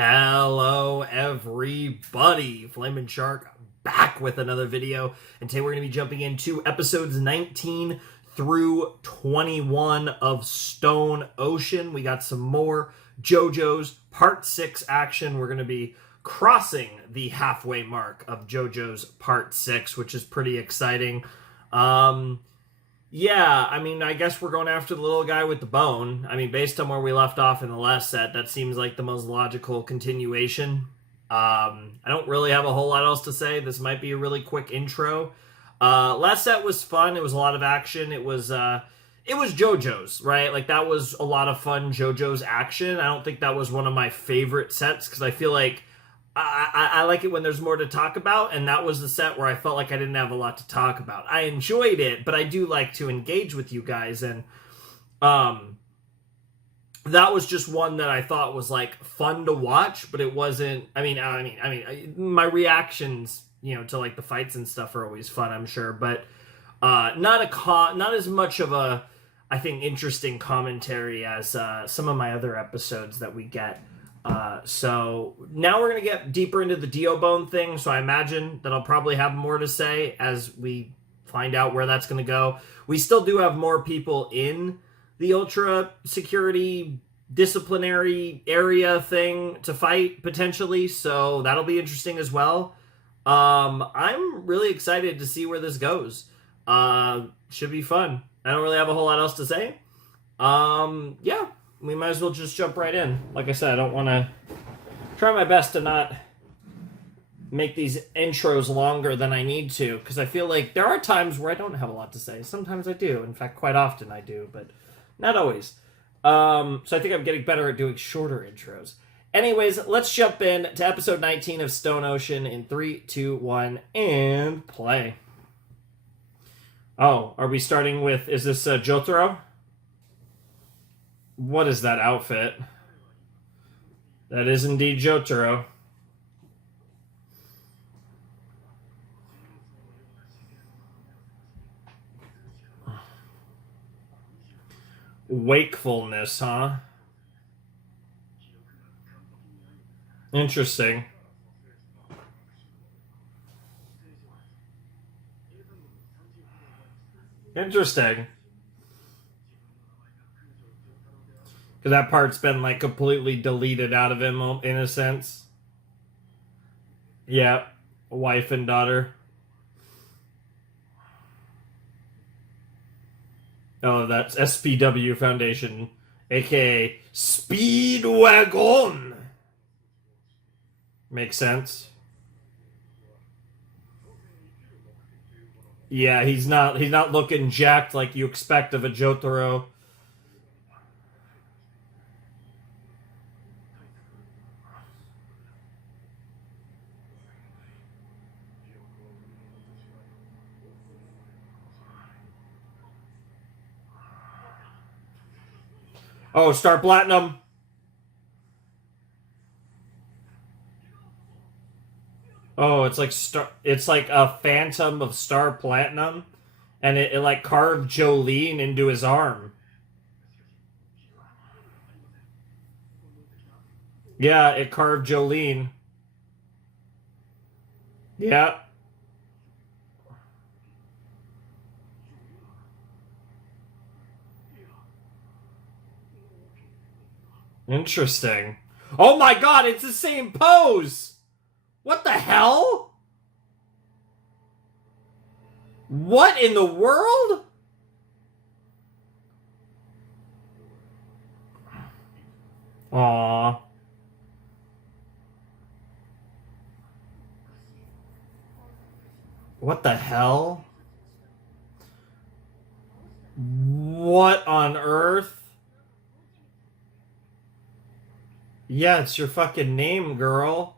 Hello everybody, Flamin' Shark back with another video, and today we're going to be jumping into episodes 19 through 21 of Stone Ocean. We got some more JoJo's Part 6 action. We're going to be crossing the halfway mark of JoJo's Part 6, which is pretty exciting. Yeah, I mean, I guess we're going after the little guy with the bone. I mean, based on where we left off in the last set, that seems like the most logical continuation. I don't really have a whole lot else to say. This might be a really quick intro. Last set was fun. It was a lot of action. It was JoJo's, right? Like, that was a lot of fun JoJo's action. I don't think that was one of my favorite sets, because I feel like I like it when there's more to talk about, and that was the set where I felt like I didn't have a lot to talk about. I enjoyed it, but I do like to engage with you guys, and that was just one that I thought was like fun to watch, but it wasn't. I mean, my reactions, to like the fights and stuff are always fun, I'm sure, but not as much of a, I think, interesting commentary as some of my other episodes that we get. So now we're going to get deeper into the Dio Bone thing, so I imagine that I'll probably have more to say as we find out where that's going to go. We still do have more people in the Ultra Security disciplinary area thing to fight, potentially, so that'll be interesting as well. I'm really excited to see where this goes. Should be fun. I don't really have a whole lot else to say. Yeah. We might as well just jump right in. Like I said, I don't want to try my best to not make these intros longer than I need to, because I feel like there are times where I don't have a lot to say. Sometimes I do. In fact, quite often I do, but not always. So I think I'm getting better at doing shorter intros. Anyways, let's jump in to episode 19 of Stone Ocean in 3, 2, 1, and play. Oh, are we starting with, is this Jotaro? What is that outfit? That is indeed Jotaro. Wakefulness, huh? Interesting. Interesting. Because that part's been, like, completely deleted out of him, in a sense. Yeah. Wife and daughter. Oh, that's SPW Foundation. A.K.A. Speedwagon. Makes sense. Yeah, he's not looking jacked like you expect of a Jotaro. Oh, Star Platinum. Oh, it's like a phantom of Star Platinum, and it like carved Jolene into his arm. Yeah, it carved Jolene. Yeah. Interesting. Oh my god, it's the same pose! What the hell? What in the world? Aww. What the hell? What on earth? Yeah, it's your fucking name, girl.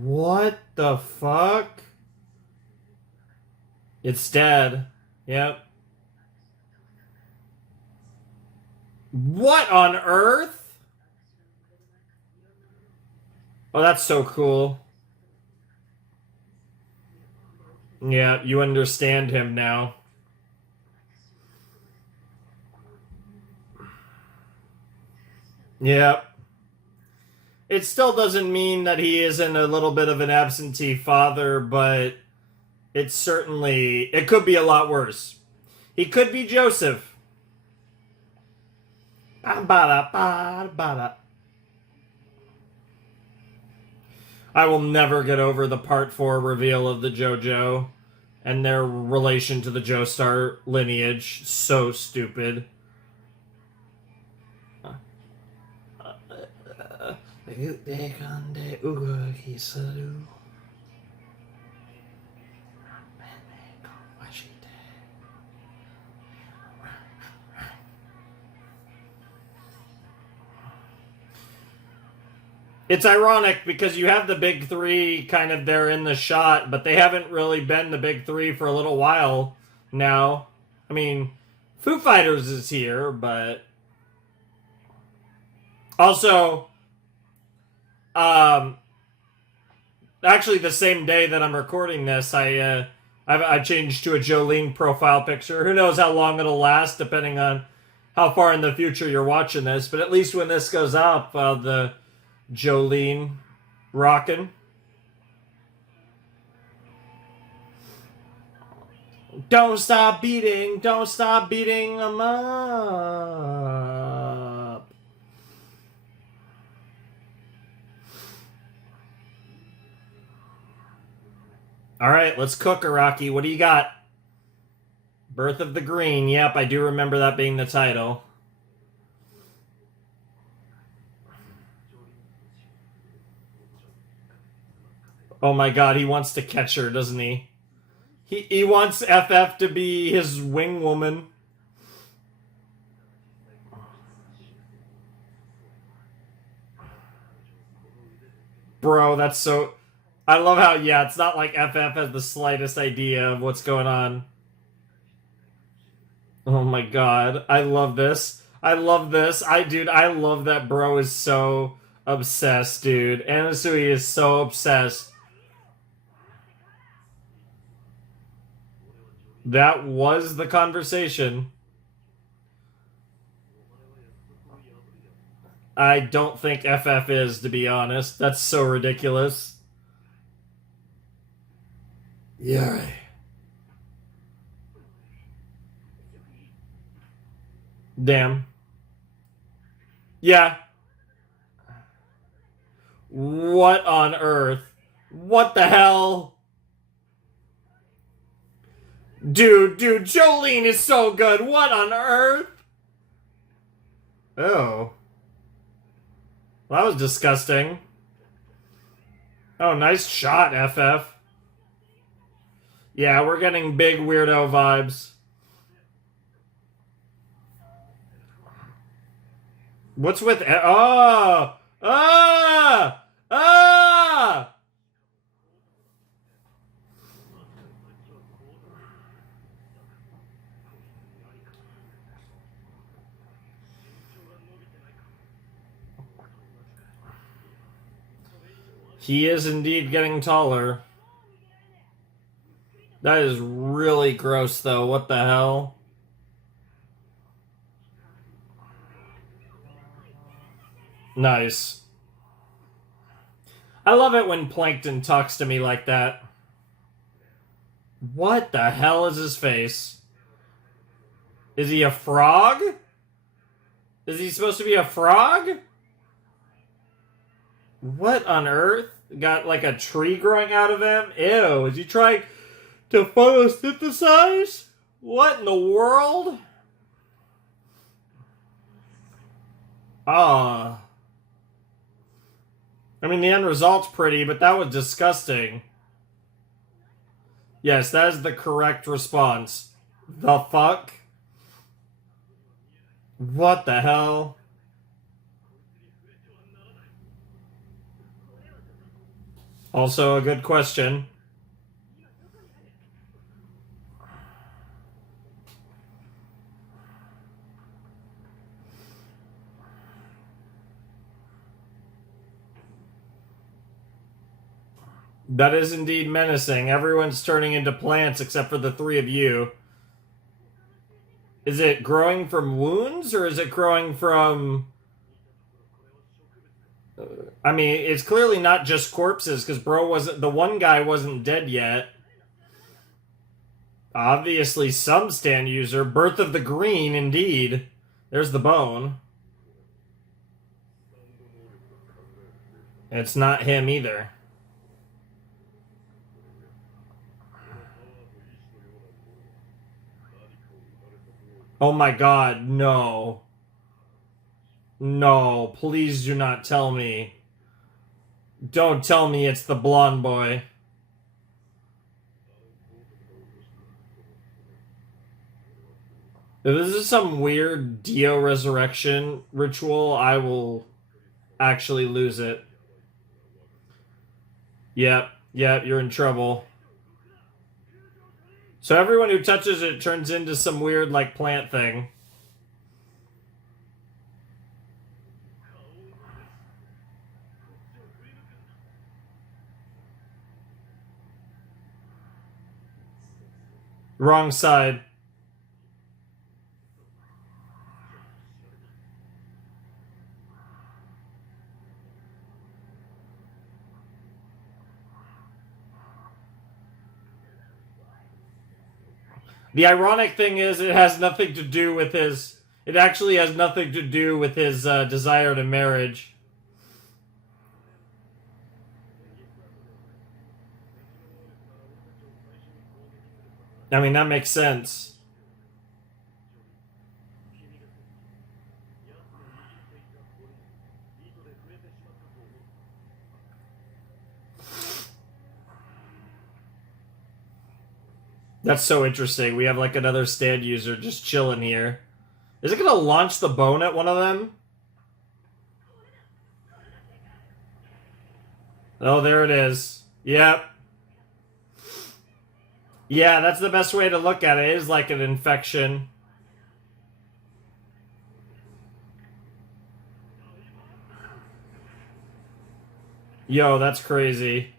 What the fuck? It's dead. Yep. What on earth? Oh, that's so cool. Yeah, you understand him now. Yeah. It still doesn't mean that he isn't a little bit of an absentee father, but it could be a lot worse. He could be Joseph. I will never get over the part 4 reveal of the JoJo and their relation to the Joestar lineage. So stupid. It's ironic because you have the big three kind of there in the shot, but they haven't really been the big three for a little while now. I mean, Foo Fighters is here, but also, actually the same day that I'm recording this, I changed to a Jolene profile picture. Who knows how long it'll last, depending on how far in the future you're watching this. But at least when this goes up, the Jolene rockin'. Don't stop beating them up. Alright, let's cook, Araki. What do you got? Birth of the Green. Yep, I do remember that being the title. Oh my god, he wants to catch her, doesn't he? He wants FF to be his wing woman. Bro, that's so... I love how, yeah, it's not like FF has the slightest idea of what's going on. Oh my god, I love this. I love this. I love that bro is so obsessed, dude. Anasui is so obsessed. That was the conversation. I don't think FF is, to be honest. That's so ridiculous. Yeah. Damn. Yeah. What on earth? What the hell? Dude, Jolene is so good. What on earth? Oh. Well, that was disgusting. Oh, nice shot, FF. Yeah, we're getting big weirdo vibes. What's with... Oh! Ah! Ah! He is indeed getting taller. That is really gross, though. What the hell? Nice. I love it when Plankton talks to me like that. What the hell is his face? Is he a frog? Is he supposed to be a frog? What on earth? Got like a tree growing out of him? Ew, is he trying to photosynthesize? What in the world? Ah. I mean, the end result's pretty, but that was disgusting. Yes, that is the correct response. The fuck? What the hell? Also a good question. That is indeed menacing. Everyone's turning into plants except for the three of you. Is it growing from wounds or is it growing from I mean, it's clearly not just corpses, because bro wasn't... The one guy wasn't dead yet. Obviously some stand user. Birth of the Green, indeed. There's the bone. It's not him either. Oh my god, no. No, please do not tell me. Don't tell me it's the blonde boy. If this is some weird Dio resurrection ritual, I will actually lose it. Yep, you're in trouble. So everyone who touches it turns into some weird, like, plant thing. Wrong side. The ironic thing is, it has nothing to do with his... It actually has nothing to do with his desire to marriage. I mean, that makes sense. That's so interesting. We have like another stand user just chilling here. Is it gonna launch the bone at one of them? Oh, there it is. Yep. Yeah, that's the best way to look at it. It is like an infection. Yo, that's crazy.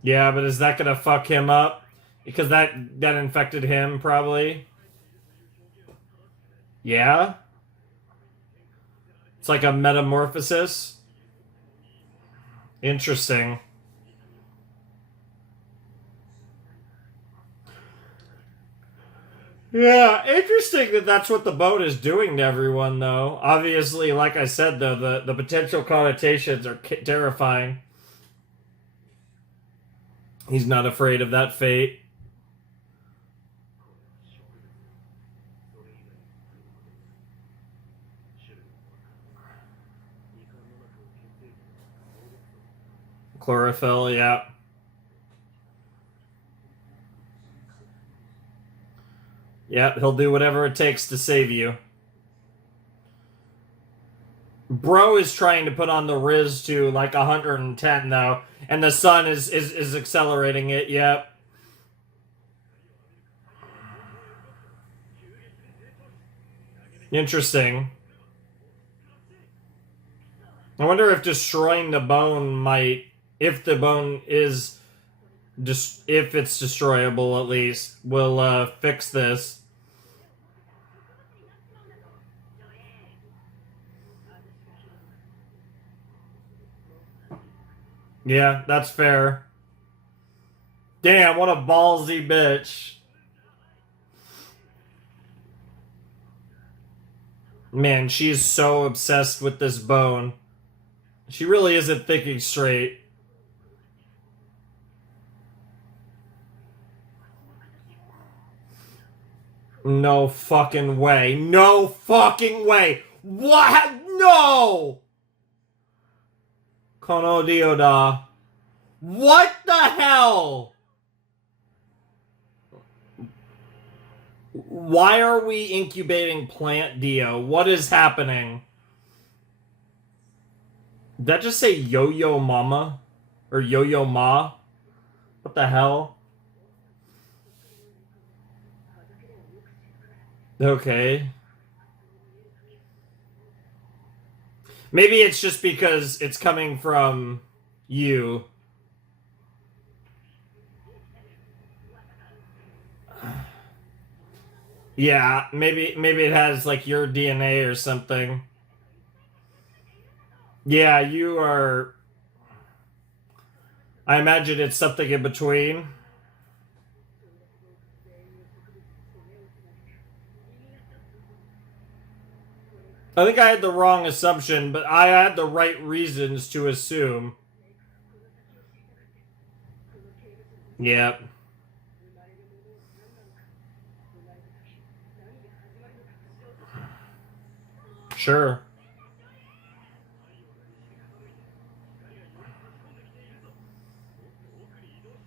Yeah, but is that gonna fuck him up? Because that infected him, probably. Yeah? It's like a metamorphosis. Interesting. Yeah, interesting that that's what the boat is doing to everyone, though. Obviously, like I said, though, the potential connotations are terrifying. He's not afraid of that fate. Chlorophyll, yeah. Yep, he'll do whatever it takes to save you. Bro is trying to put on the Riz to like 110 though, and the sun is accelerating it. Yep. Interesting. I wonder if destroying the bone might, if the bone is, if it's destroyable at least, will fix this. Yeah, that's fair. Damn, what a ballsy bitch. Man, she's so obsessed with this bone. She really isn't thinking straight. No fucking way. No fucking way. What? No! Kono Dioda. What the hell? Why are we incubating plant Dio? What is happening? Did that just say Yo-Yo Mama? Or Yo-Yo Ma? What the hell? Okay. Maybe it's just because it's coming from you. Yeah, maybe it has like your DNA or something. Yeah, you are. I imagine it's something in between. I think I had the wrong assumption, but I had the right reasons to assume. Yep. Sure.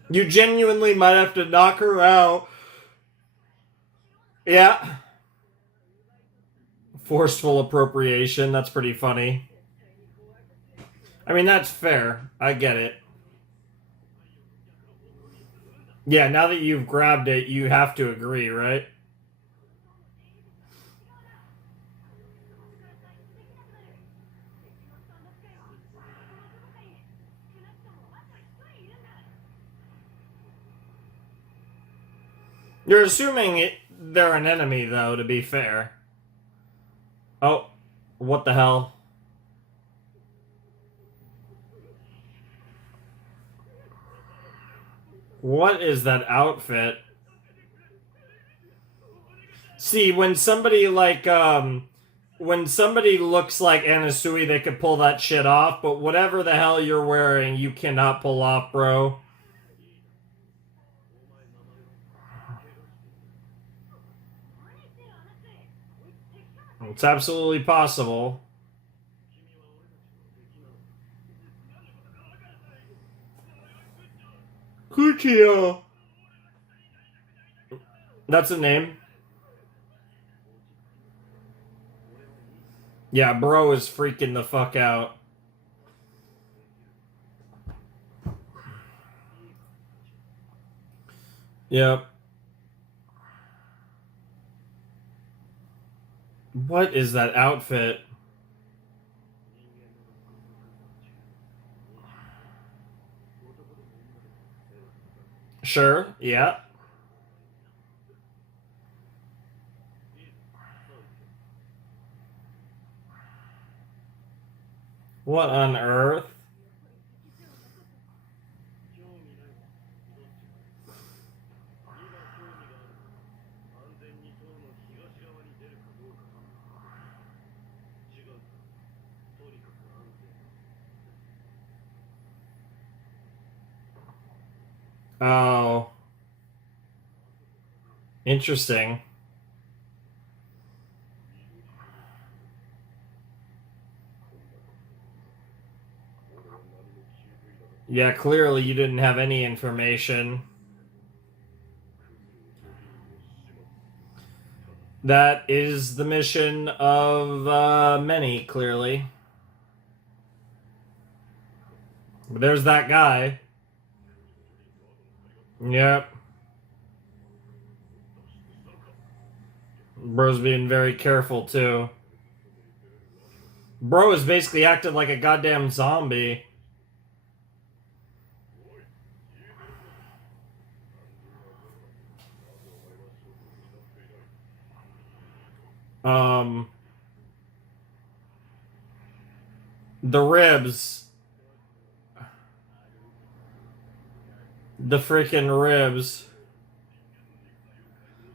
You genuinely might have to knock her out. Yeah. Forceful appropriation. That's pretty funny. I mean, that's fair. I get it. Yeah, now that you've grabbed it, you have to agree, right? You're assuming they're an enemy, though, to be fair. Oh, what the hell? What is that outfit? See, when somebody looks like Anasui, they could pull that shit off, but whatever the hell you're wearing, you cannot pull off, bro. It's absolutely possible. Pucci. That's a name. Yeah, bro is freaking the fuck out. Yep. What is that outfit? Sure, yeah. What on earth? Oh, interesting. Yeah, clearly you didn't have any information. That is the mission of many, clearly. But there's that guy. Yep. Bro's being very careful, too. Bro is basically acting like a goddamn zombie. Um, the ribs. The freaking ribs.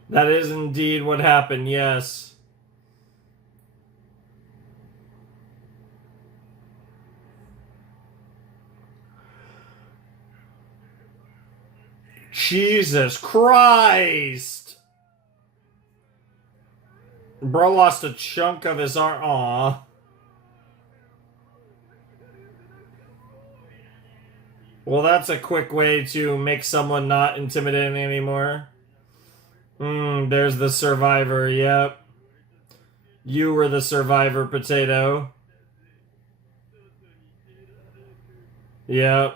That is indeed what happened, yes. Jesus Christ! Bro lost a chunk of his arm. Aw. Well, that's a quick way to make someone not intimidating anymore. There's the survivor, yep. You were the survivor, potato. Yep.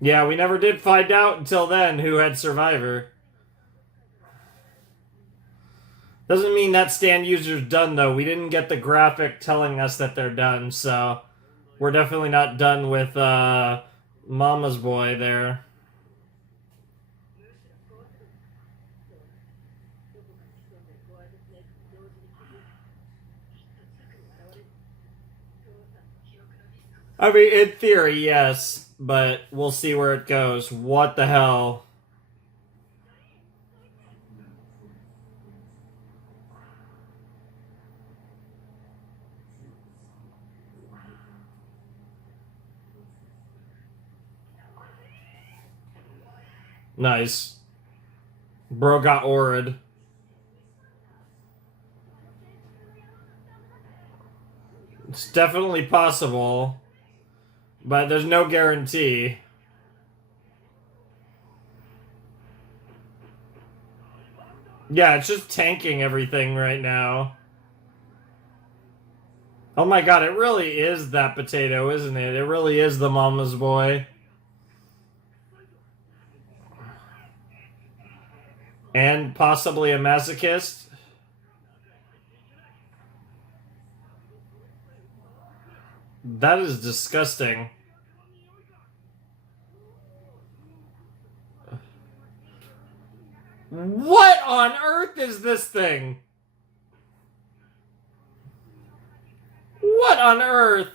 Yeah, we never did find out until then who had survivor. Doesn't mean that stand user's done, though. We didn't get the graphic telling us that they're done, so we're definitely not done with Mama's boy there. I mean, in theory, yes, but we'll see where it goes. What the hell? Nice. Bro got aura'd. It's definitely possible, but there's no guarantee. Yeah, it's just tanking everything right now. Oh my god, it really is that potato, isn't it? It really is the mama's boy. And possibly a masochist. That is disgusting. What on earth is this thing? What on earth?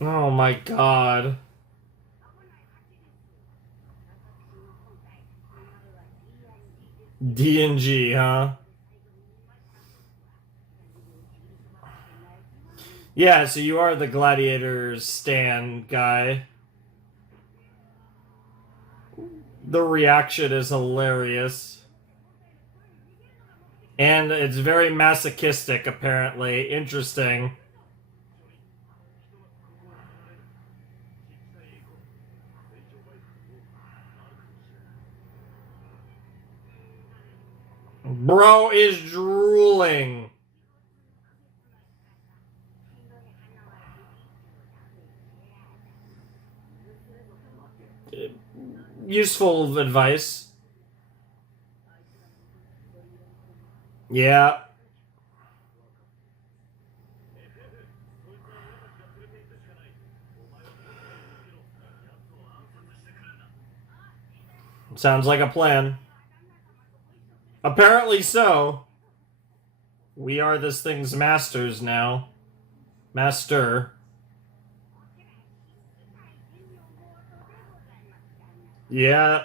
Oh my god. D&G, huh? Yeah, so you are the Gladiators stand guy. The reaction is hilarious. And it's very masochistic, apparently. Interesting. Bro is drooling. Useful advice. Yeah. Sounds like a plan. Apparently so. We are this thing's masters now. Master. Yeah.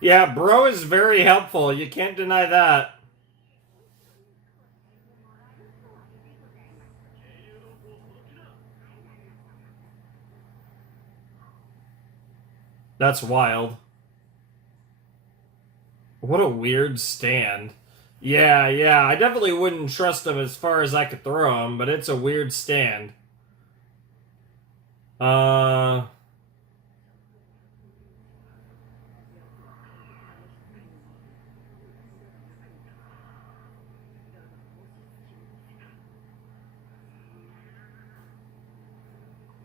Yeah, bro is very helpful. You can't deny that. That's wild. What a weird stand. Yeah, I definitely wouldn't trust him as far as I could throw him, but it's a weird stand. Uh...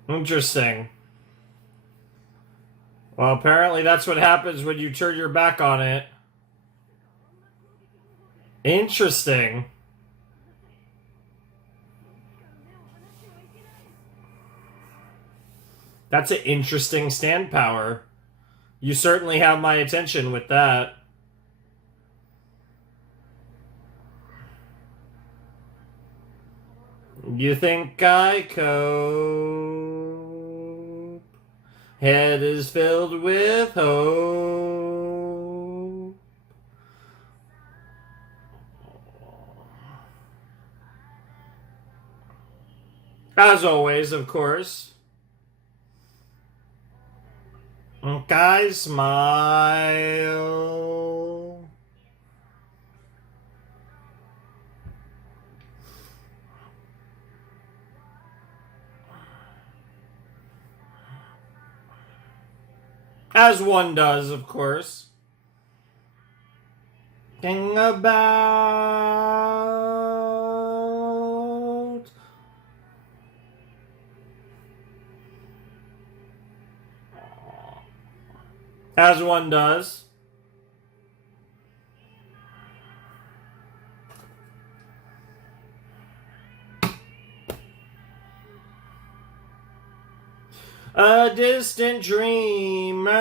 Interesting. Well, apparently that's what happens when you turn your back on it. Interesting. That's an interesting stand power. You certainly have my attention with that. You think I cope? Head is filled with hope. As always, of course. Guys, smile. As one does, of course. talking about. As one does. A distant dreamer.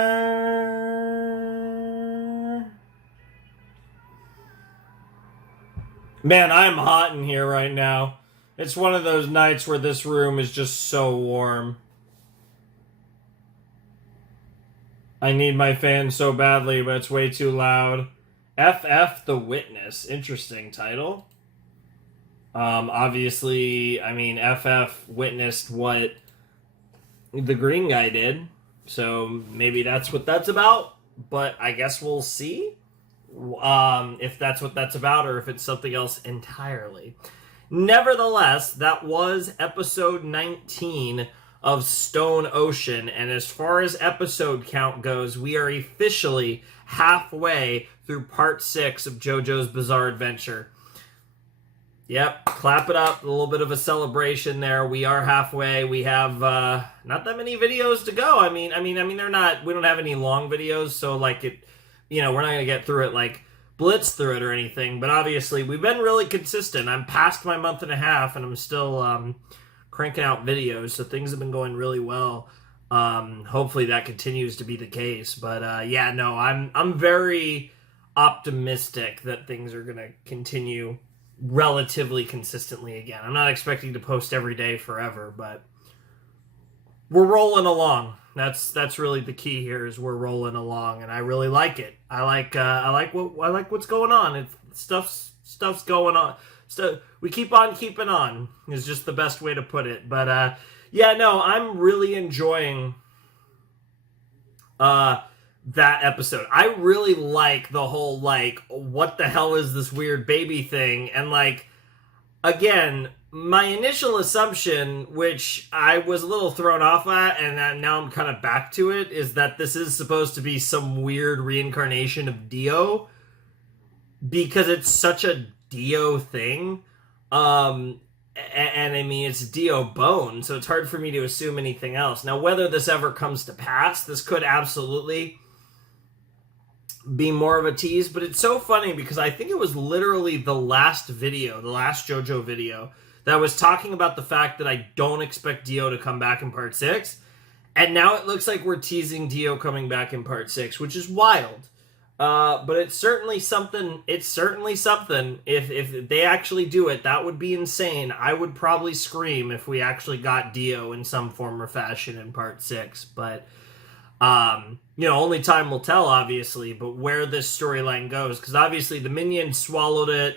Man, I'm hot in here right now. It's one of those nights where this room is just so warm. I need my fan so badly, but it's way too loud. FF The Witness. Interesting title. Obviously, I mean, FF witnessed what the green guy did, so maybe that's what that's about, but I guess we'll see if that's what that's about or if it's something else entirely. Nevertheless, that was episode 19 of Stone Ocean, and as far as episode count goes, we are officially halfway through part 6 of JoJo's Bizarre Adventure. Yep, clap it up. A little bit of a celebration there. We are halfway. We have not that many videos to go. I mean, they're not. We don't have any long videos, so like it, we're not gonna get through it like blitz through it or anything. But obviously, we've been really consistent. I'm past my month and a half, and I'm still cranking out videos. So things have been going really well. Hopefully, that continues to be the case. But yeah, no, I'm very optimistic that things are gonna continue relatively consistently again. I'm not expecting to post every day forever, but we're rolling along. That's really the key here, is we're rolling along, and I really like it. I like what's going on. Stuff's going on. So we keep on keeping on is just the best way to put it. But yeah, no, I'm really enjoying that episode. I really like the whole, like, what the hell is this weird baby thing? And, like, again, my initial assumption, which I was a little thrown off at, and now I'm kind of back to it, is that this is supposed to be some weird reincarnation of Dio, because it's such a Dio thing. And I mean, it's Dio Bone, so it's hard for me to assume anything else. Now, whether this ever comes to pass, this could absolutely be more of a tease, but it's so funny because I think it was literally the last JoJo video, that was talking about the fact that I don't expect Dio to come back in part 6, and now it looks like we're teasing Dio coming back in part 6, which is wild. But it's certainly something. If they actually do it, that would be insane. I would probably scream if we actually got Dio in some form or fashion in part 6, but only time will tell, obviously, but where this storyline goes, because obviously the minion swallowed it.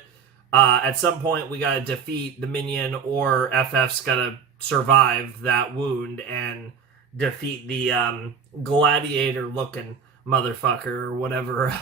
At some point, we gotta defeat the minion, or FF's gotta survive that wound and defeat the gladiator-looking motherfucker, or whatever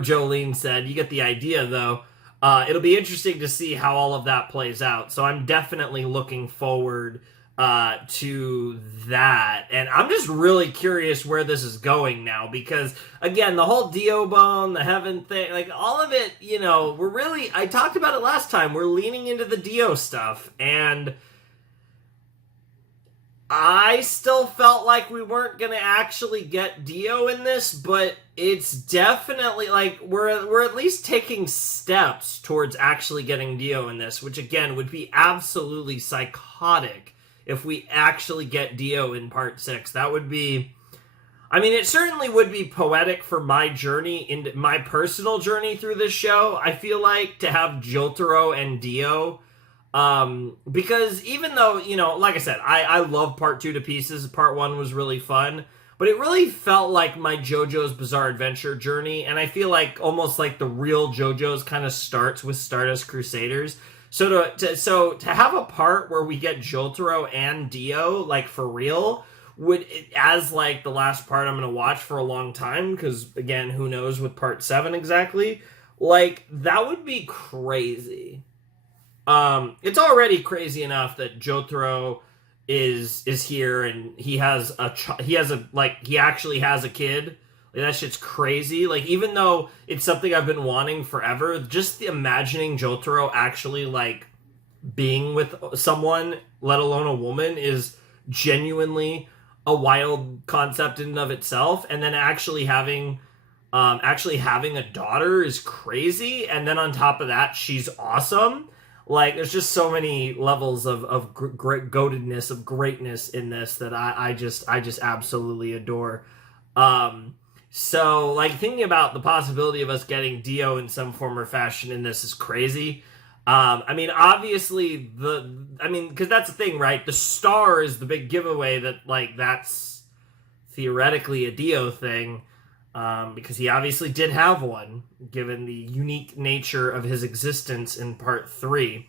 Jolene said. You get the idea, though. It'll be interesting to see how all of that plays out, so I'm definitely looking forward to that, and I'm just really curious where this is going now, because again, the whole Dio Bone, the heaven thing, like all of it, we're really, I talked about it last time, we're leaning into the Dio stuff, and I still felt like we weren't gonna actually get Dio in this, but it's definitely like we're at least taking steps towards actually getting Dio in this, which again would be absolutely psychotic if we actually get Dio in part 6. That would be, I mean, it certainly would be poetic for my journey, into my personal journey through this show, I feel like, to have Jotaro and Dio. Because even though, like I said, I love part 2 to pieces, part 1 was really fun, but it really felt like my JoJo's Bizarre Adventure journey, and I feel like almost like the real JoJo's kind of starts with Stardust Crusaders. So to have a part where we get Jotaro and Dio, like, for real, as like the last part I'm going to watch for a long time, because again, who knows with part 7 exactly, like, that would be crazy. It's already crazy enough that Jotaro is here, and he actually has a kid. Like, that shit's crazy. Like, even though it's something I've been wanting forever, just the imagining Jotaro actually, like, being with someone, let alone a woman, is genuinely a wild concept in and of itself. And then actually having a daughter is crazy. And then on top of that, she's awesome. Like, there's just so many levels of great goatedness, of greatness in this that I just absolutely adore. So, like, thinking about the possibility of us getting Dio in some form or fashion in this is crazy. I mean, obviously, because that's the thing, right? The star is the big giveaway that, like, that's theoretically a Dio thing, because he obviously did have one, given the unique nature of his existence in part 3.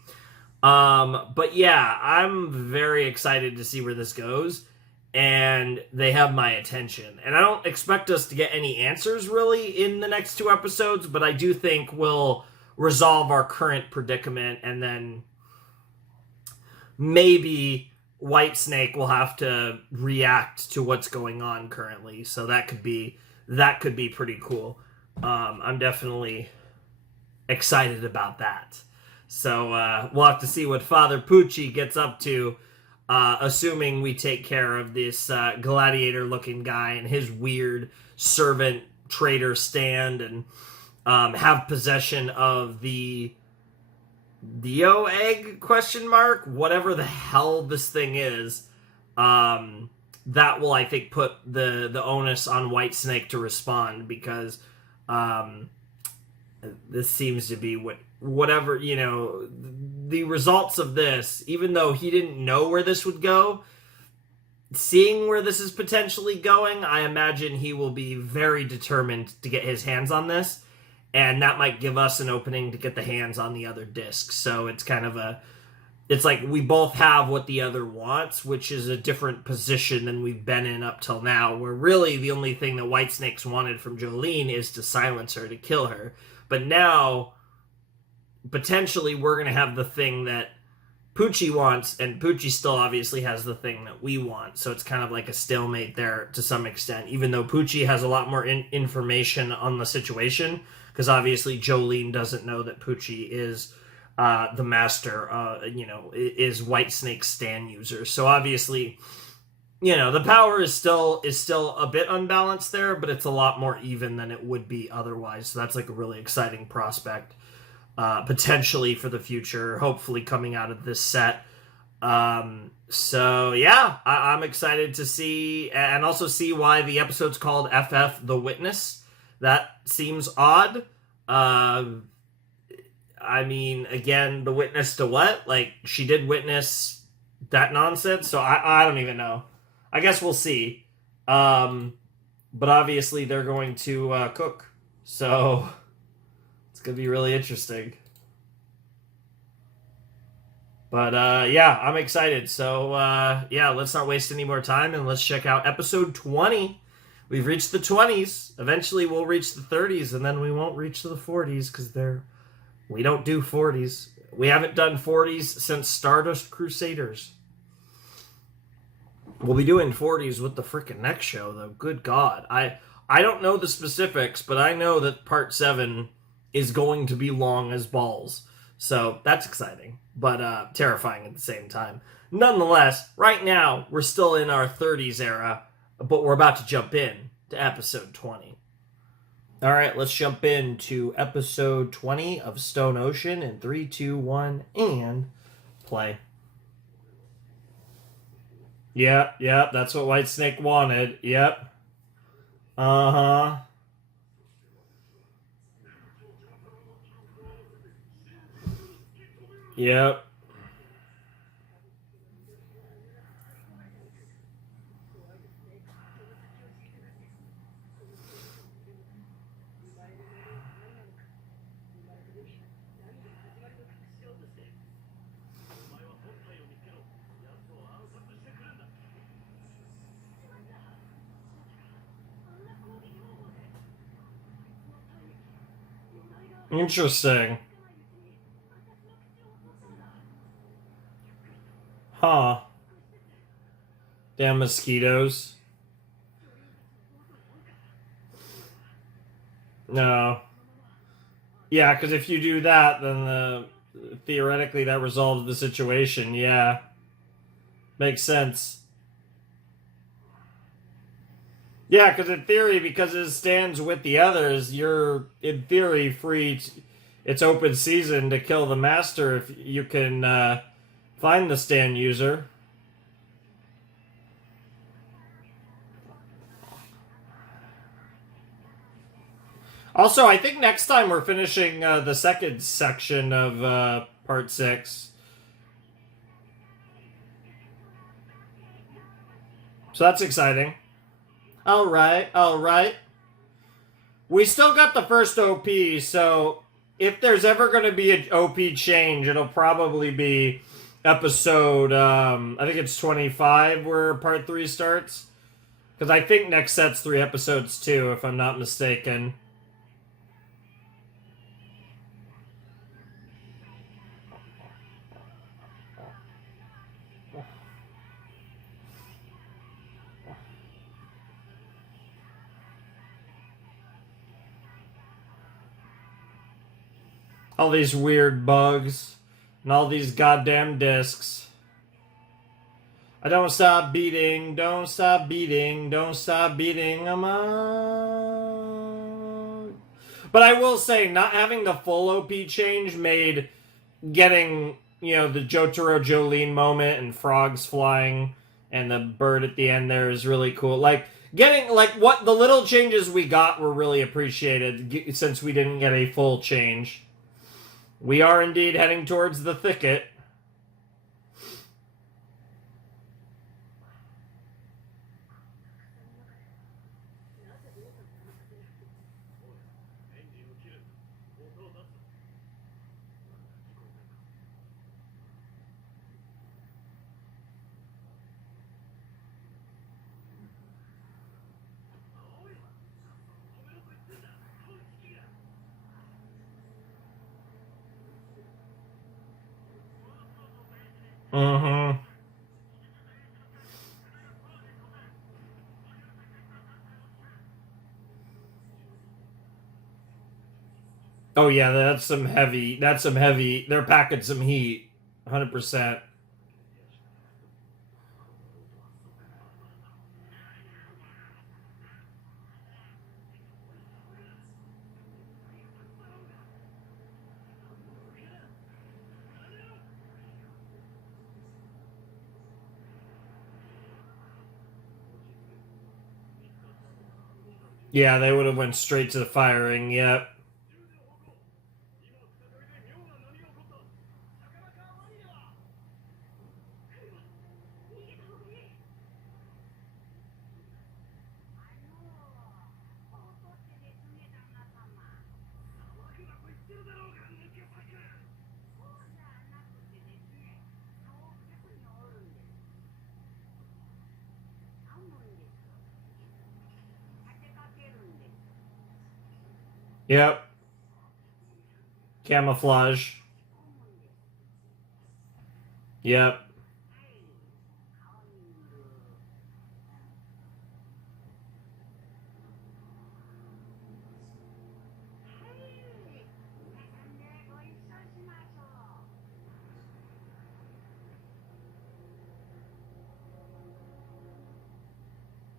But yeah, I'm very excited to see where this goes, and they have my attention. And I don't expect us to get any answers, really, in the next 2 episodes, but I do think we'll resolve our current predicament, and then maybe Whitesnake will have to react to what's going on currently. So that could be pretty cool. I'm definitely excited about that. So we'll have to see what Father Pucci gets up to, assuming we take care of this gladiator-looking guy and his weird servant trader stand, and have possession of the Dio egg, whatever the hell this thing is. That will, I think, put the onus on Whitesnake to respond, because this seems to be whatever, the results of this, even though he didn't know where this would go, seeing where this is potentially going, I imagine he will be very determined to get his hands on this. And that might give us an opening to get the hands on the other disc. So it's kind of it's like we both have what the other wants, which is a different position than we've been in up till now, where really the only thing that Whitesnake's wanted from Jolene is to silence her, to kill her. But now, potentially, we're going to have the thing that Pucci wants, and Pucci still obviously has the thing that we want. So it's kind of like a stalemate there to some extent, even though Pucci has a lot more information on the situation, because obviously Jolene doesn't know that Pucci is the master, is Whitesnake's stand user. So obviously, the power is still a bit unbalanced there, but it's a lot more even than it would be otherwise. So that's like a really exciting prospect, potentially for the future, hopefully coming out of this set. So yeah, I'm excited to see, and also see why the episode's called FF The Witness. That seems odd. I mean, again, the witness to what? Like, she did witness that nonsense, so I don't even know. I guess we'll see. But obviously they're going to cook, so it's going to be really interesting. But yeah, I'm excited. So yeah, let's not waste any more time, and let's check out episode 20. We've reached the 20s. Eventually we'll reach the 30s, and then we won't reach the 40s, because we don't do 40s. We haven't done 40s since Stardust Crusaders. We'll be doing 40s with the freaking next show, though. Good God. I don't know the specifics, but I know that part 7 is going to be long as balls. So that's exciting, but terrifying at the same time. Nonetheless, right now, we're still in our 30s era, but we're about to jump in to episode 20. All right, let's jump into episode 20 of Stone Ocean in 3, 2, 1, and play. Yep, that's what Whitesnake wanted. Yep. Uh-huh. Yep. Interesting. Huh. Damn mosquitoes. No. Yeah, because if you do that, then theoretically that resolves the situation. Yeah. Makes sense. Yeah, because in theory, because it stands with the others, you're in theory free. It's open season to kill the master if you can find the stand user. Also, I think next time we're finishing the second section of part 6. So that's exciting. Alright, alright. We still got the first OP, so if there's ever going to be an OP change, it'll probably be episode, I think it's 25 where part 3 starts. Because I think next set's 3 episodes too, if I'm not mistaken. All these weird bugs and all these goddamn discs. I don't stop beating, don't stop beating, don't stop beating, I'm on. But I will say, not having the full OP change made getting, the Jotaro Jolene moment and frogs flying and the bird at the end there is really cool. Getting, what the little changes we got were really appreciated since we didn't get a full change. We are indeed heading towards the thicket. Mm-hmm. Oh yeah, that's some heavy. They're packing some heat. 100%. Yeah, they would have went straight to the firing. Yep. Yep. Camouflage. Yep.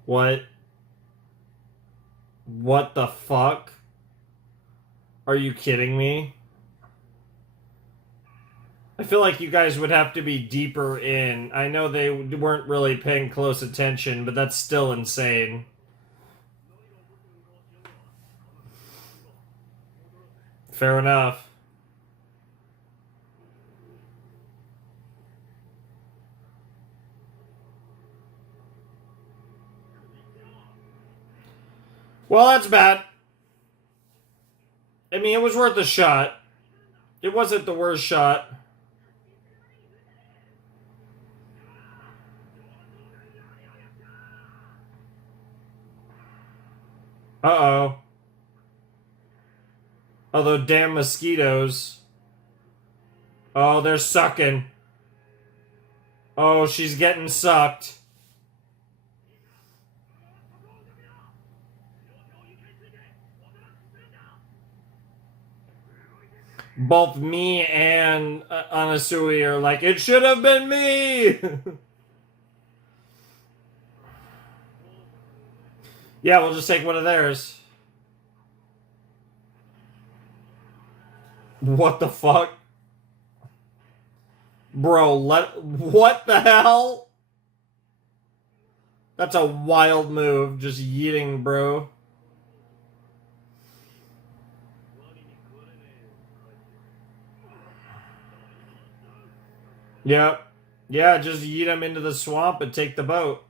What? What the fuck? Are you kidding me? I feel like you guys would have to be deeper in. I know they weren't really paying close attention, but that's still insane. Fair enough. Well, that's bad. I mean, it was worth a shot. It wasn't the worst shot. Uh-oh. Although, damn mosquitoes. Oh, they're sucking. Oh, she's getting sucked. Both me and Anasui are like, it should have been me! Yeah, we'll just take one of theirs. What the fuck? Bro, what the hell? That's a wild move, just yeeting, bro. Yep. Yeah, just yeet him into the swamp and take the boat.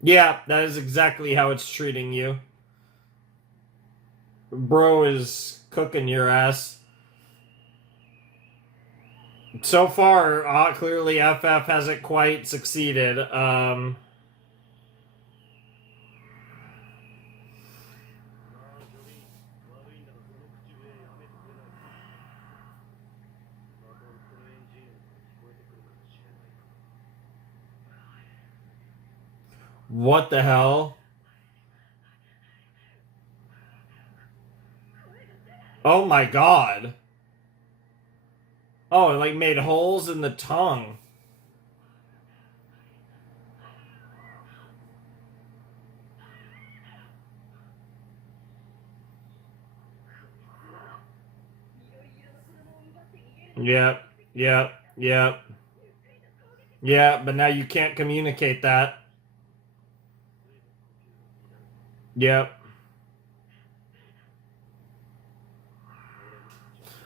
Yeah, that is exactly how it's treating you. Bro is cooking your ass. So far, clearly FF hasn't quite succeeded. What the hell? Oh my god. Oh, it like made holes in the tongue. Yep, yep, yep. Yeah, but now you can't communicate that. Yep.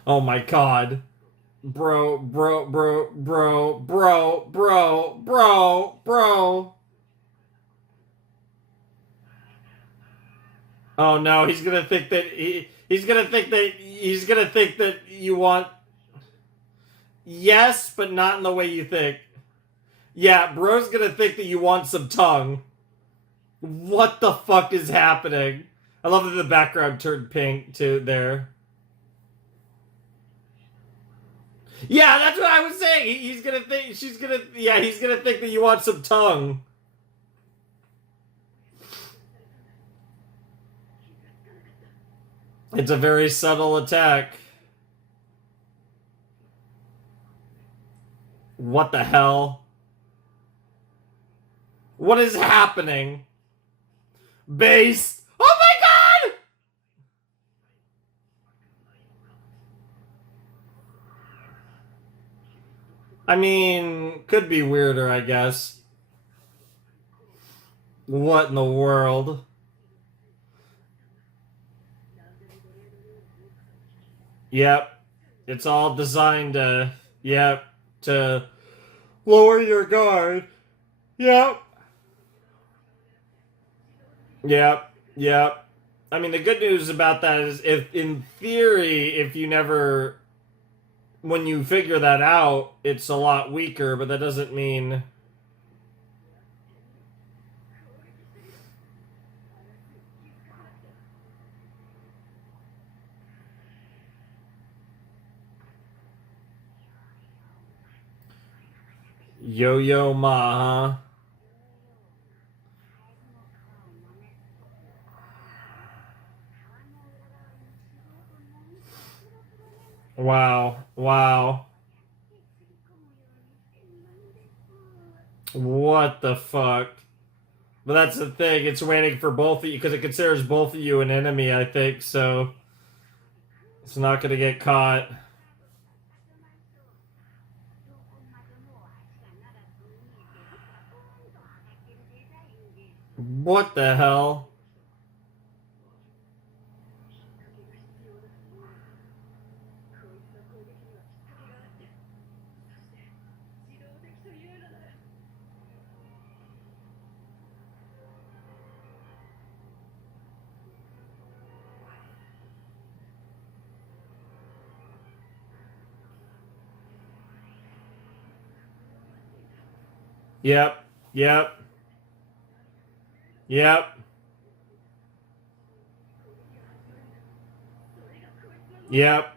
Oh my god. Bro, bro, bro, bro, bro, bro, bro, bro. Oh no, he's gonna think that he's gonna think that you want. Yes, but not in the way you think. Yeah, bro's gonna think that you want some tongue. What the fuck is happening? I love that the background turned pink to there. Yeah, that's what I was saying. He's gonna think she's gonna. Yeah, he's gonna think that you want some tongue. It's a very subtle attack. What the hell? What is happening? Base. Oh my god! I mean, could be weirder, I guess. What in the world? Yep. It's all designed to, yep, to lower your guard. Yep. Yep. Yep. I mean, the good news about that is if, in theory, if you never, when you figure that out, it's a lot weaker, but that doesn't mean. Yo-yo ma, huh? Wow. Wow. What the fuck? But that's the thing, it's waiting for both of you, because it considers both of you an enemy, I think, so it's not gonna get caught. What the hell? Yep. Yep. Yep. Yep.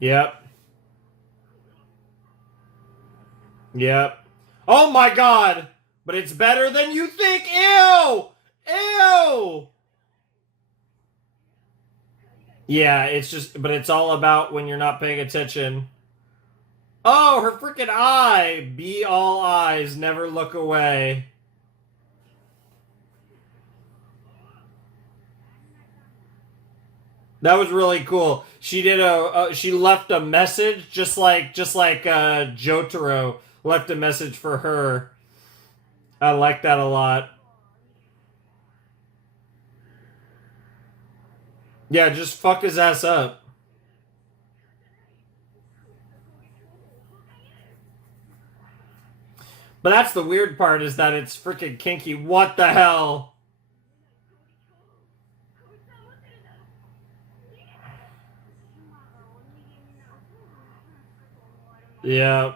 Yep. Yep. Oh my god! But it's better than you think! Ew! Ew! Yeah, it's just, but it's all about when you're not paying attention. Oh, her freaking eye! Be all eyes, never look away. That was really cool. She did she left a message just like Jotaro left a message for her. I like that a lot. Yeah, just fuck his ass up. But that's the weird part is that it's freaking kinky. What the hell? Yeah.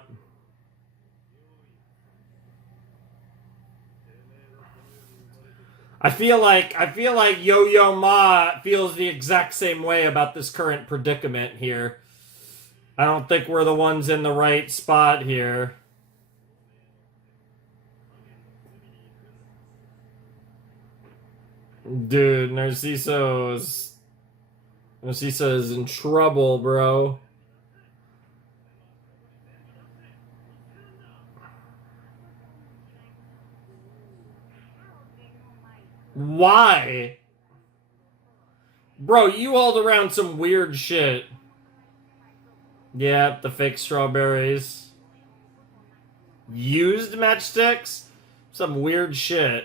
I feel like Yo-Yo Ma feels the exact same way about this current predicament here. I don't think we're the ones in the right spot here. Dude, Narciso's in trouble, bro. Why? Bro, you hauled around some weird shit. Yeah, the fake strawberries. Used matchsticks? Some weird shit.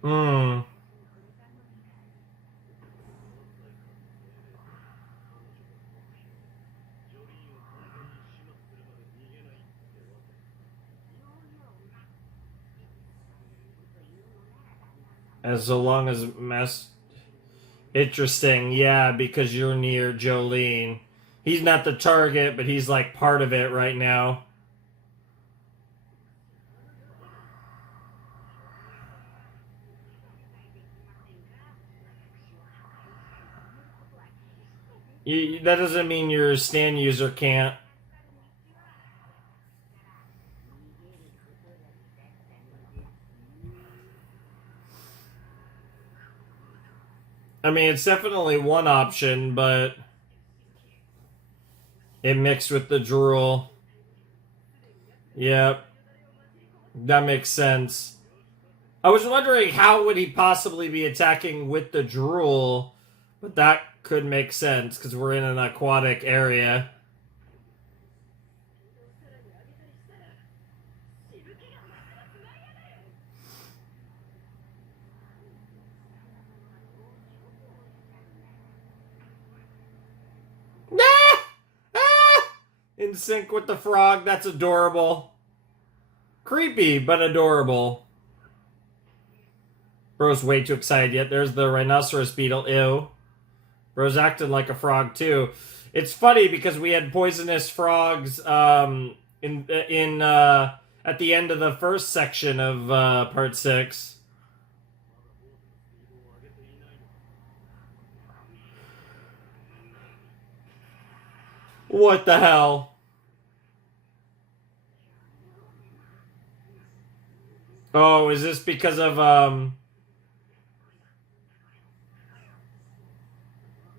Hmm. As so long as mess interesting, yeah, because you're near Jolene. He's not the target, but he's like part of it right now. That doesn't mean your stand user can't. I mean, it's definitely one option, but it mixed with the drool. Yep, that makes sense. I was wondering how would he possibly be attacking with the drool, but that could make sense because we're in an aquatic area. Ah! Ah! In sync with the frog, that's adorable. Creepy, but adorable. Bro's way too excited yet. There's the rhinoceros beetle. Ew. Bro's acting like a frog too. It's funny because we had poisonous frogs in at the end of the first section of part 6. What the hell? Oh, is this because of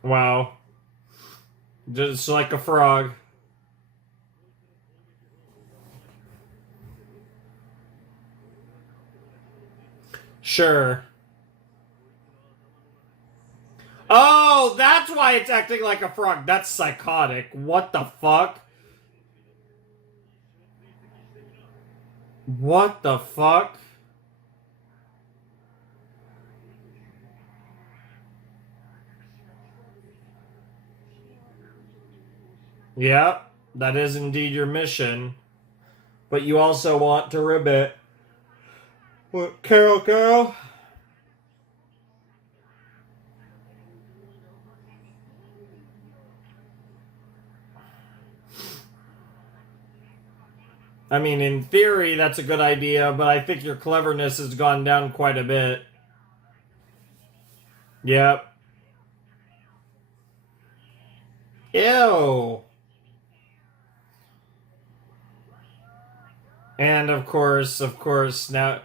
wow. Just like a frog. Sure. Oh, that's why it's acting like a frog. That's psychotic. What the fuck? What the fuck? Yeah, that is indeed your mission. But you also want to ribbit. What, Carol? I mean, in theory, that's a good idea, but I think your cleverness has gone down quite a bit. Yep. Ew. And of course, now.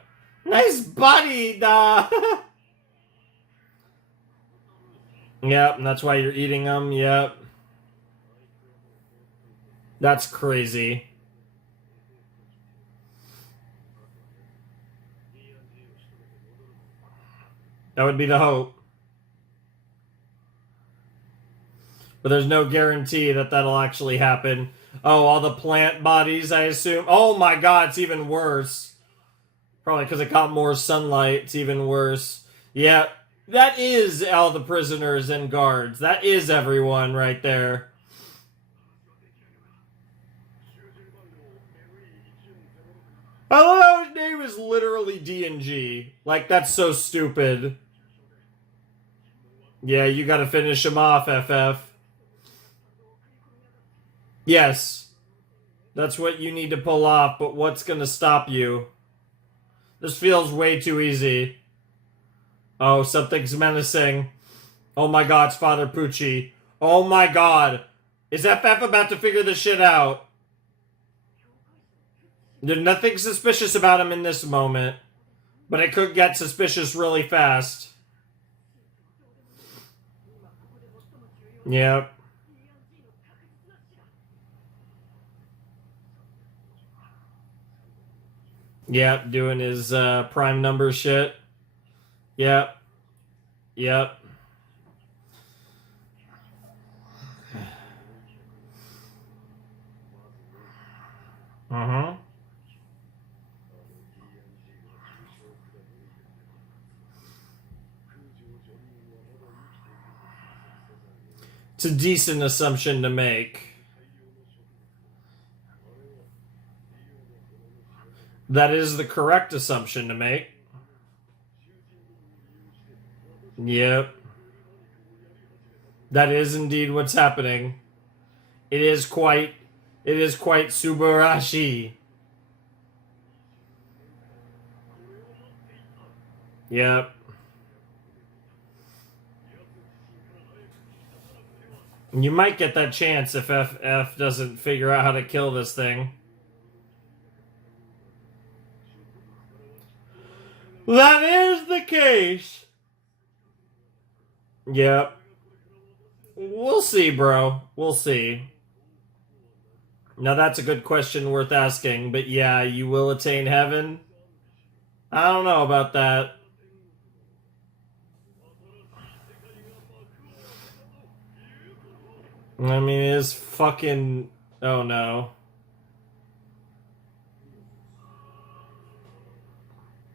Nice body, da! Yep, and that's why you're eating them, yep. That's crazy. That would be the hope. But there's no guarantee that that'll actually happen. Oh, all the plant bodies, I assume. Oh my god, it's even worse. Probably because it got more sunlight, it's even worse. Yeah, that is all the prisoners and guards. That is everyone right there. I love how his name is literally D&G. Like, that's so stupid. Yeah, you gotta finish him off, FF. Yes. That's what you need to pull off, but what's gonna stop you? This feels way too easy. Oh, something's menacing. Oh my god, it's Father Pucci. Oh my god. Is FF about to figure this shit out? There's nothing suspicious about him in this moment. But it could get suspicious really fast. Yep. Yep, doing his prime number shit. Yep. Yep. Uh-huh. It's a decent assumption to make. That is the correct assumption to make. Yep. That is indeed what's happening. It is quite Subarashi. Yep. You might get that chance if FF doesn't figure out how to kill this thing. That is the case. Yep. We'll see, bro. We'll see. Now that's a good question worth asking, but yeah, you will attain heaven? I don't know about that. I mean, it is fucking... Oh no.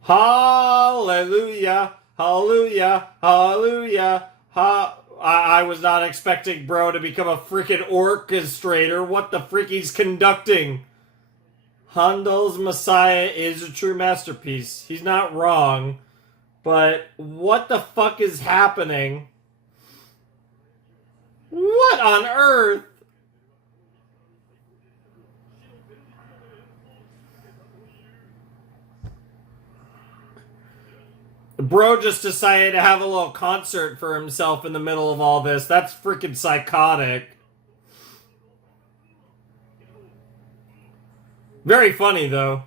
Hallelujah! Hallelujah! Hallelujah! I was not expecting bro to become a freaking orchestrator. What the frick he's conducting? Handel's Messiah is a true masterpiece. He's not wrong. But what the fuck is happening? What on earth? Bro just decided to have a little concert for himself in the middle of all this. That's freaking psychotic. Very funny, though.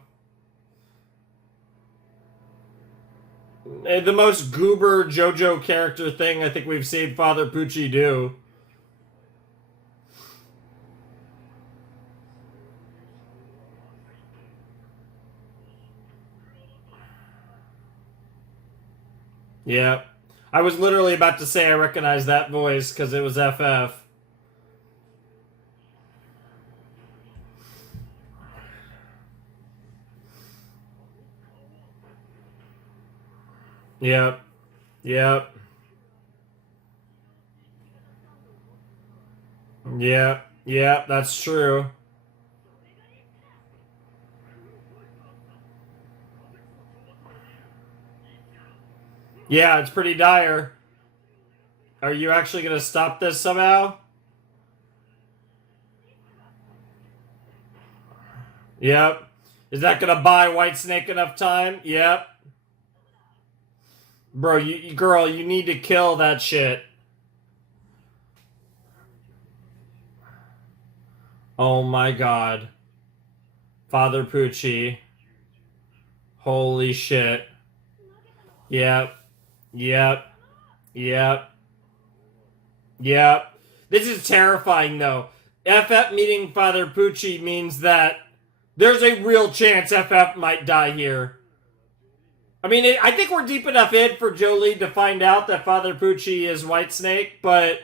The most goober JoJo character thing I think we've seen Father Pucci do. Yeah. I was literally about to say I recognize that voice because it was FF. Yep. Yep. Yep. Yep, that's true. Yeah, it's pretty dire. Are you actually going to stop this somehow? Yep. Is that gonna buy Whitesnake enough time? Yep. Bro, girl, you need to kill that shit. Oh my god. Father Pucci. Holy shit. Yep. Yep. Yep. Yep. This is terrifying, though. FF meeting Father Pucci means that there's a real chance FF might die here. I mean, I think we're deep enough in for Jolie to find out that Father Pucci is Whitesnake, but...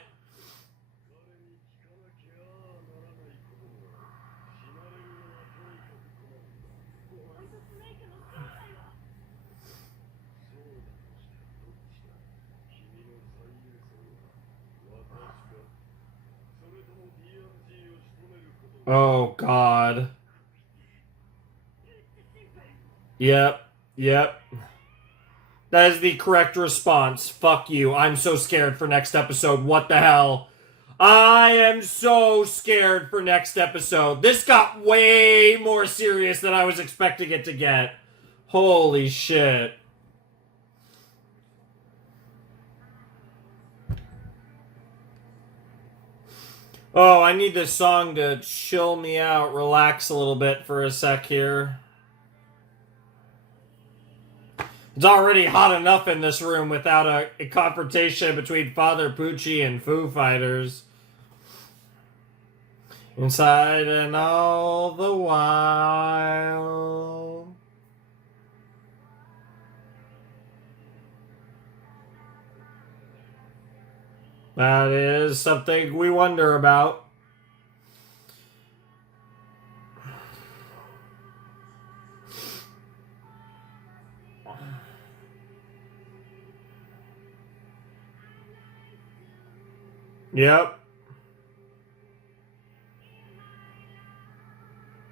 Oh, God. Yep. Yep. That is the correct response. Fuck you. I'm so scared for next episode. What the hell? I am so scared for next episode. This got way more serious than I was expecting it to get. Holy shit. Oh, I need this song to chill me out, relax a little bit for a sec here. It's already hot enough in this room without a confrontation between Father Pucci and Foo Fighters. Inside and all the while. That is something we wonder about. Yep.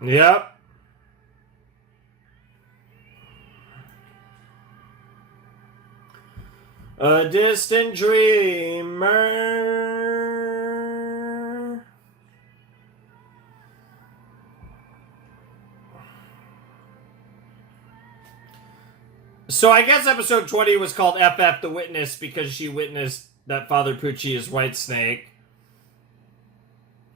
Yep. A distant dreamer. So I guess episode 20 was called FF the Witness because she witnessed that Father Pucci is Whitesnake.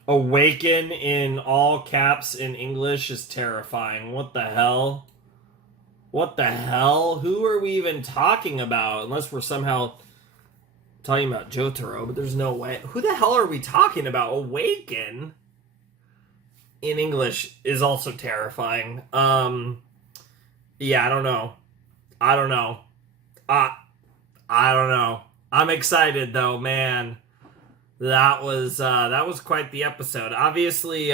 Awaken in all caps in English is terrifying. What the hell? What the hell? Who are we even talking about? Unless we're somehow talking about Jotaro, but there's no way. Who the hell are we talking about? Awaken in English is also terrifying. Yeah, I don't know. I don't know. I don't know. I'm excited though, man. That was quite the episode. Obviously,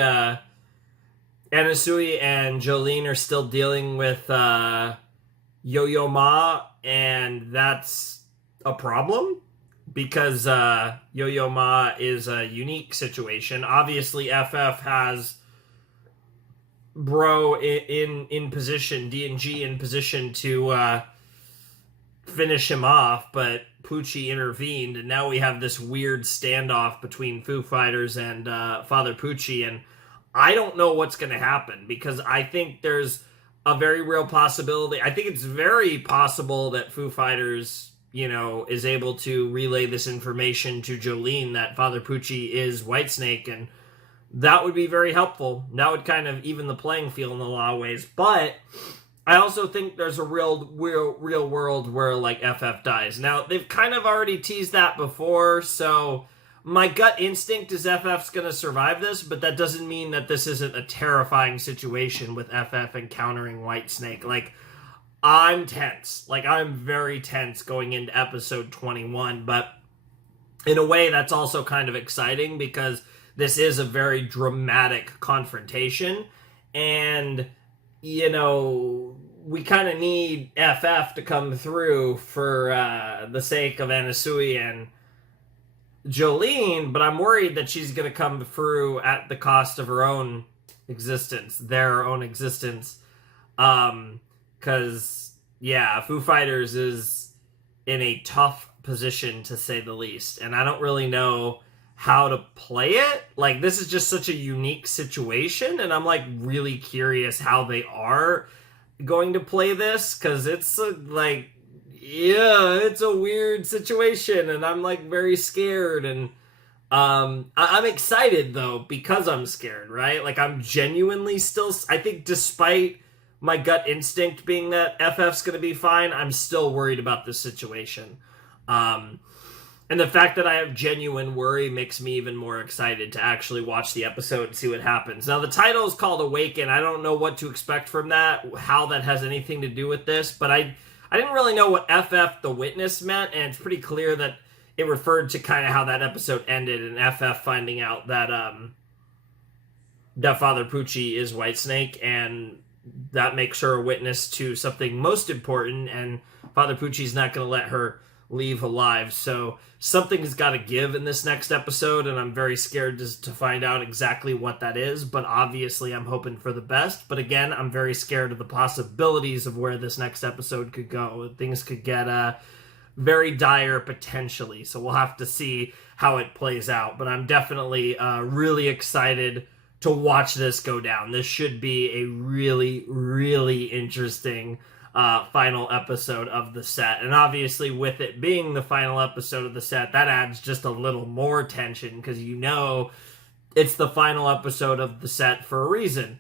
Anasui and Jolene are still dealing with Yo-Yo Ma, and that's a problem because Yo-Yo Ma is a unique situation. Obviously, FF has Bro in position, D&G in position to finish him off, but Pucci intervened, and now we have this weird standoff between Foo Fighters and Father Pucci, and I don't know what's going to happen, because I think there's a very real possibility. I think it's very possible that Foo Fighters, is able to relay this information to Jolene that Father Pucci is Whitesnake, and that would be very helpful. That would kind of even the playing field in a lot of ways, but I also think there's a real world where, like, FF dies. Now, they've kind of already teased that before, so my gut instinct is FF's going to survive this, but that doesn't mean that this isn't a terrifying situation with FF encountering Whitesnake. Like, I'm tense. Like, I'm very tense going into episode 21, but in a way that's also kind of exciting because this is a very dramatic confrontation, and we kind of need FF to come through for the sake of Anasui and Jolene, but I'm worried that she's going to come through at the cost of her own existence, their own existence. Because, Foo Fighters is in a tough position, to say the least. And I don't really know how to play it. Like, this is just such a unique situation, and I'm like really curious how they are going to play this, because it's like, yeah, it's a weird situation, and I'm like very scared. And I'm excited though, because I'm scared, right? Like, I'm genuinely still, I think despite my gut instinct being that FF's gonna be fine, I'm still worried about this situation. Um, and the fact that I have genuine worry makes me even more excited to actually watch the episode and see what happens. Now, the title is called Awaken. I don't know what to expect from that, how that has anything to do with this, but I didn't really know what FF the Witness meant, and it's pretty clear that it referred to kind of how that episode ended, and FF finding out that Father Pucci is Whitesnake, and that makes her a witness to something most important, and Father Pucci's not going to let her leave alive. So something's got to give in this next episode, and I'm very scared to find out exactly what that is, but obviously I'm hoping for the best. But again, I'm very scared of the possibilities of where this next episode could go. Things could get very dire potentially, so we'll have to see how it plays out. But I'm definitely really excited to watch this go down. This should be a really, really interesting final episode of the set. And obviously, with it being the final episode of the set, that adds just a little more tension, because you know it's the final episode of the set for a reason.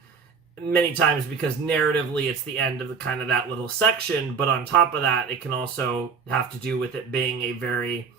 Many times because narratively it's the end of the kind of that little section, but on top of that, it can also have to do with it being a very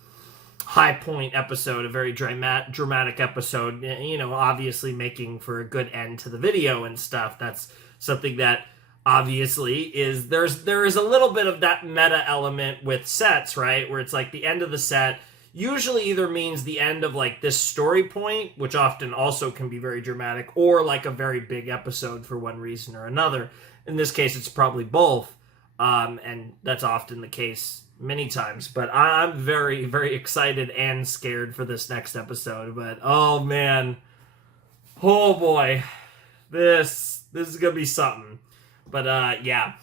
high point episode, a very dramatic episode, you know, obviously making for a good end to the video and stuff. That's something that obviously is, there is a little bit of that meta element with sets, right? Where it's like the end of the set usually either means the end of like this story point, which often also can be very dramatic, or like a very big episode for one reason or another. In this case, it's probably both. And that's often the case many times. But I'm very, very excited and scared for this next episode. But oh man, oh boy, this is gonna be something. But yeah,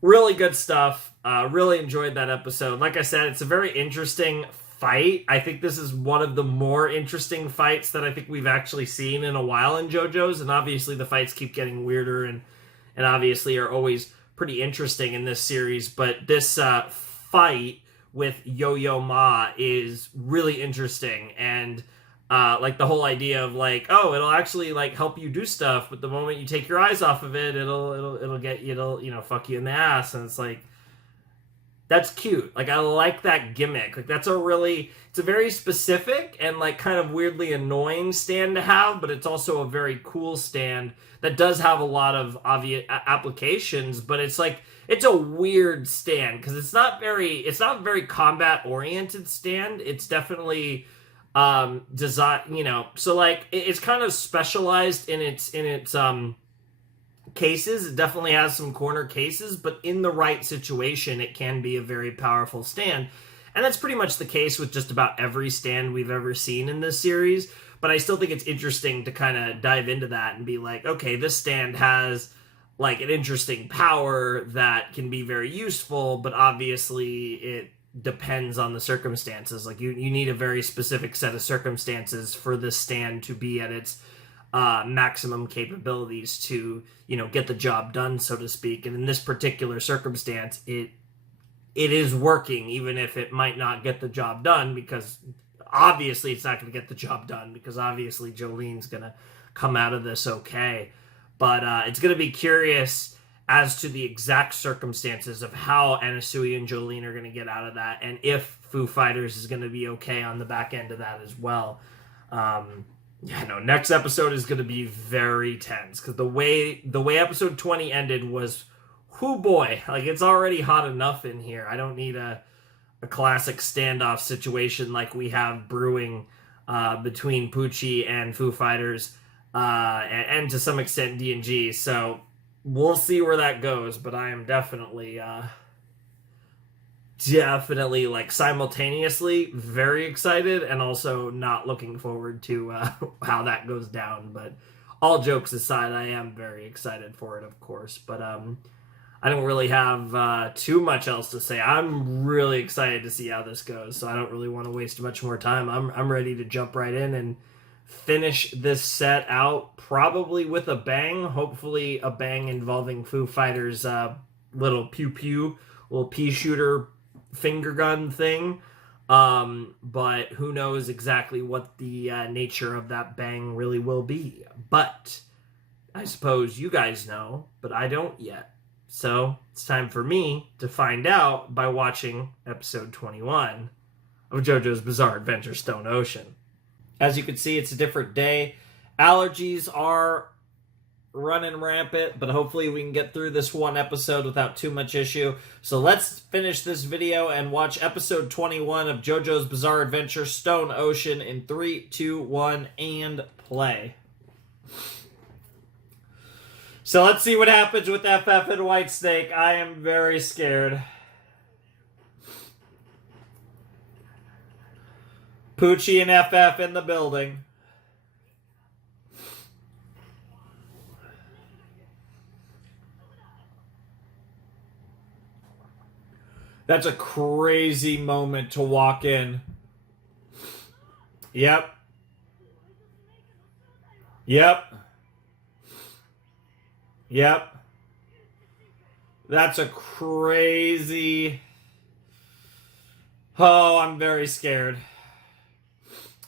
really good stuff. Really enjoyed that episode. Like I said, it's a very interesting fight. I think this is one of the more interesting fights that I think we've actually seen in a while in JoJo's, and obviously the fights keep getting weirder and obviously are always pretty interesting in this series. But this fight with Yo-Yo Ma is really interesting, and like the whole idea of like, oh, it'll actually like help you do stuff, but the moment you take your eyes off of it, it'll get you, it'll, you know, fuck you in the ass. And it's like, that's cute. Like, I like that gimmick. Like, it's a very specific and like kind of weirdly annoying stand to have, but it's also a very cool stand that does have a lot of obvious applications. But it's like, it's a weird stand because it's not very combat oriented stand. It's definitely design, you know, so like it's kind of specialized in its cases. It definitely has some corner cases, but in the right situation it can be a very powerful stand. And that's pretty much the case with just about every stand we've ever seen in this series. But I still think it's interesting to kind of dive into that and be like, okay, this stand has like an interesting power that can be very useful, but obviously it depends on the circumstances. Like you need a very specific set of circumstances for this stand to be at its maximum capabilities to, you know, get the job done, so to speak. And in this particular circumstance, it is working, even if it might not get the job done, because obviously it's not going to get the job done, because obviously Jolene's going to come out of this okay. But it's going to be curious as to the exact circumstances of how Anasui and Jolene are going to get out of that, and if Foo Fighters is going to be okay on the back end of that as well. Yeah, no, next episode is going to be very tense, because the way episode 20 ended was, whoo boy, like it's already hot enough in here. I don't need a classic standoff situation like we have brewing between Pucci and Foo Fighters, and to some extent D&G. So we'll see where that goes, but I am definitely like simultaneously very excited and also not looking forward to how that goes down. But all jokes aside, I am very excited for it, of course. But I don't really have too much else to say. I'm really excited to see how this goes, so I don't really want to waste much more time. I'm ready to jump right in and finish this set out, probably with a bang. Hopefully, a bang involving Foo Fighters' little pew pew, little pea shooter finger gun thing. But who knows exactly what the nature of that bang really will be. But I suppose you guys know, but I don't yet. So it's time for me to find out by watching episode 21 of JoJo's Bizarre Adventure Stone Ocean. As you can see, it's a different day. Allergies are running rampant, but hopefully we can get through this one episode without too much issue. So let's finish this video and watch episode 21 of JoJo's Bizarre Adventure Stone Ocean in 3, 2, 1, and play. So let's see what happens with FF and Whitesnake. I am very scared. Pucci and FF in the building. That's a crazy moment to walk in. Yep. Yep. Yep. That's a crazy... Oh, I'm very scared.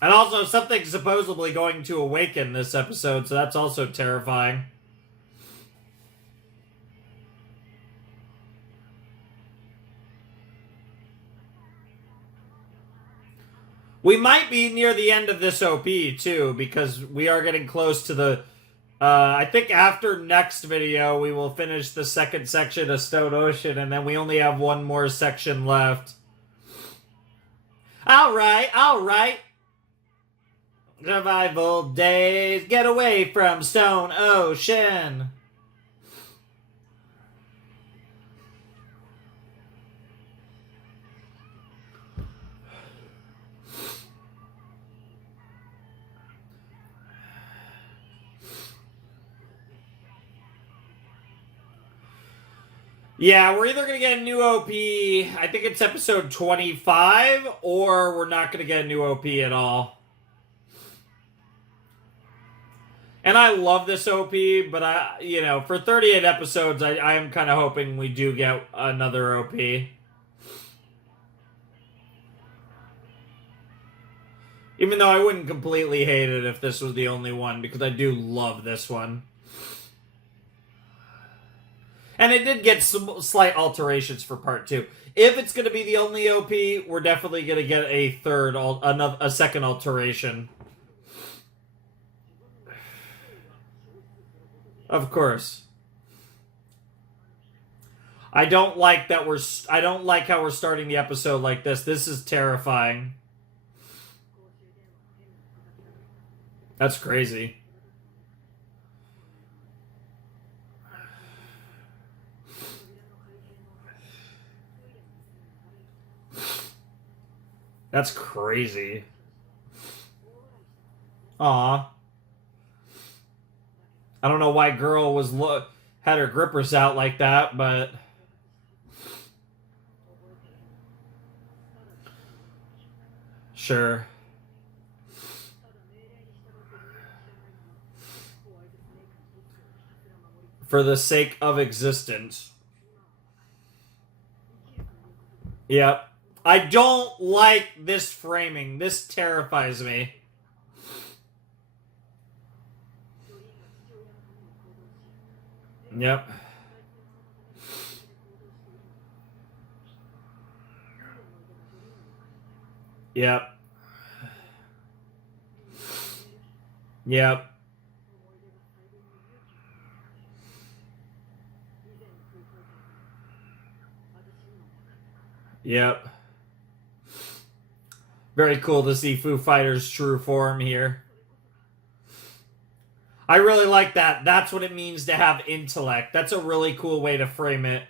And also, something's supposedly going to awaken this episode, so that's also terrifying. We might be near the end of this OP, too, because we are getting close to the... I think after next video, we will finish the second section of Stone Ocean, and then we only have one more section left. Alright, alright. Survival days, get away from Stone Ocean. Yeah, we're either going to get a new OP, I think it's episode 25, or we're not going to get a new OP at all. And I love this OP, but for 38 episodes, I am kind of hoping we do get another OP. Even though I wouldn't completely hate it if this was the only one, because I do love this one. And it did get some slight alterations for part 2. If it's going to be the only OP, we're definitely going to get a second alteration. Of course. I don't like how we're starting the episode like this. This is terrifying. That's crazy. That's crazy. Aw. I don't know why girl had her grippers out like that, but... Sure. For the sake of existence. Yep. I don't like this framing. This terrifies me. Yep. Yep. Yep. Yep. Very cool to see Foo Fighters' true form here. I really like that. That's what it means to have intellect. That's a really cool way to frame it.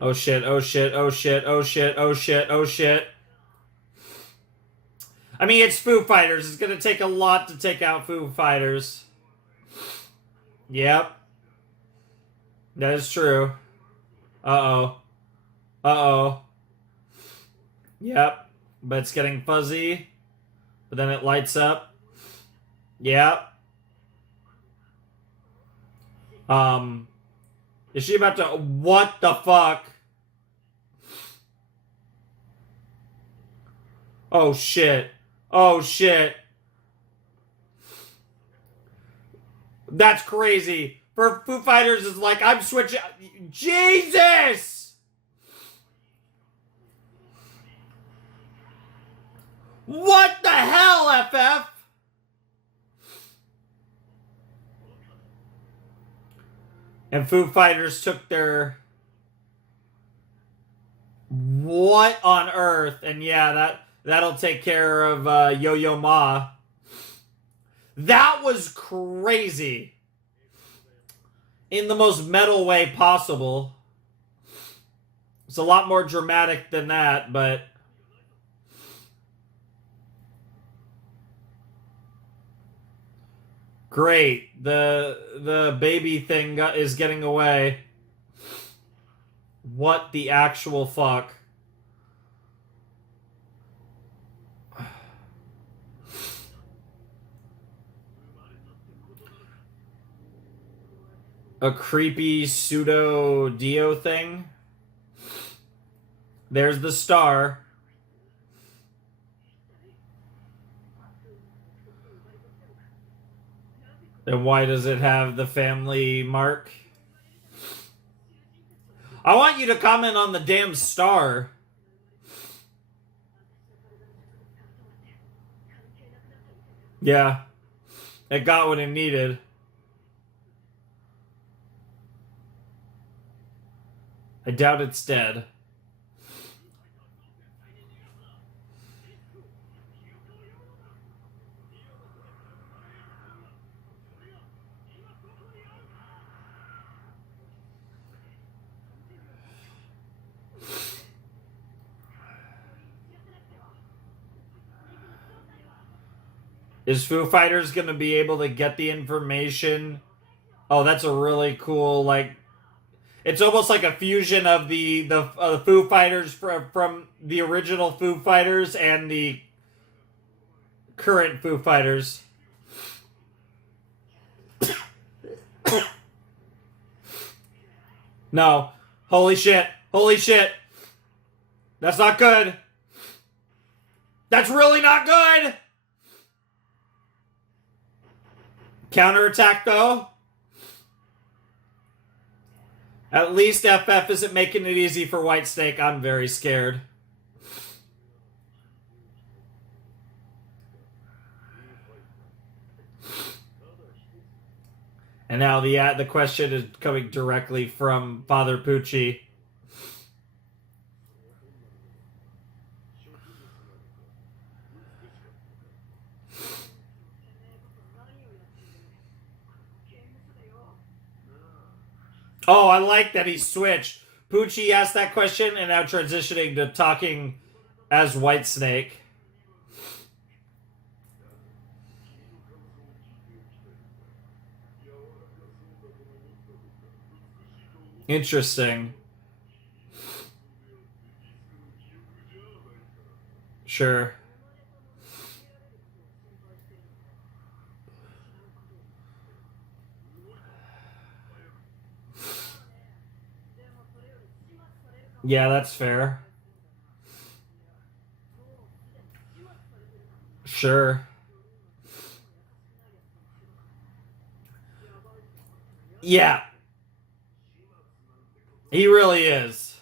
Oh shit, oh shit, oh shit, oh shit, oh shit, oh shit. I mean, it's Foo Fighters. It's gonna take a lot to take out Foo Fighters. Yep. That is true. Uh-oh. Uh-oh. Yep. But it's getting fuzzy. But then it lights up. Yep. Is she about to... What the fuck? Oh, shit. Oh, shit. That's crazy. For Foo Fighters is like, I'm switching... Jesus! What the hell, FF? And Foo Fighters took their... What on earth? And yeah, that'll take care of Yo-Yo Ma. That was crazy. In the most metal way possible. It's a lot more dramatic than that, but... Great. The baby thing is getting away. What the actual fuck? A creepy pseudo Dio thing. There's the star. Then why does it have the family mark? I want you to comment on the damn star. Yeah. It got what it needed. I doubt it's dead. Is Foo Fighters gonna be able to get the information? Oh, that's a really cool, like... It's almost like a fusion of the Foo Fighters from the original Foo Fighters and the current Foo Fighters. No. Holy shit. Holy shit. That's not good. That's really not good! Counterattack, though. At least FF isn't making it easy for Whitesnake. I'm very scared. And now the question is coming directly from Father Pucci. Oh, I like that he switched. Pucci asked that question and now transitioning to talking as Whitesnake. Interesting. Sure. Yeah, that's fair. Sure. Yeah. He really is.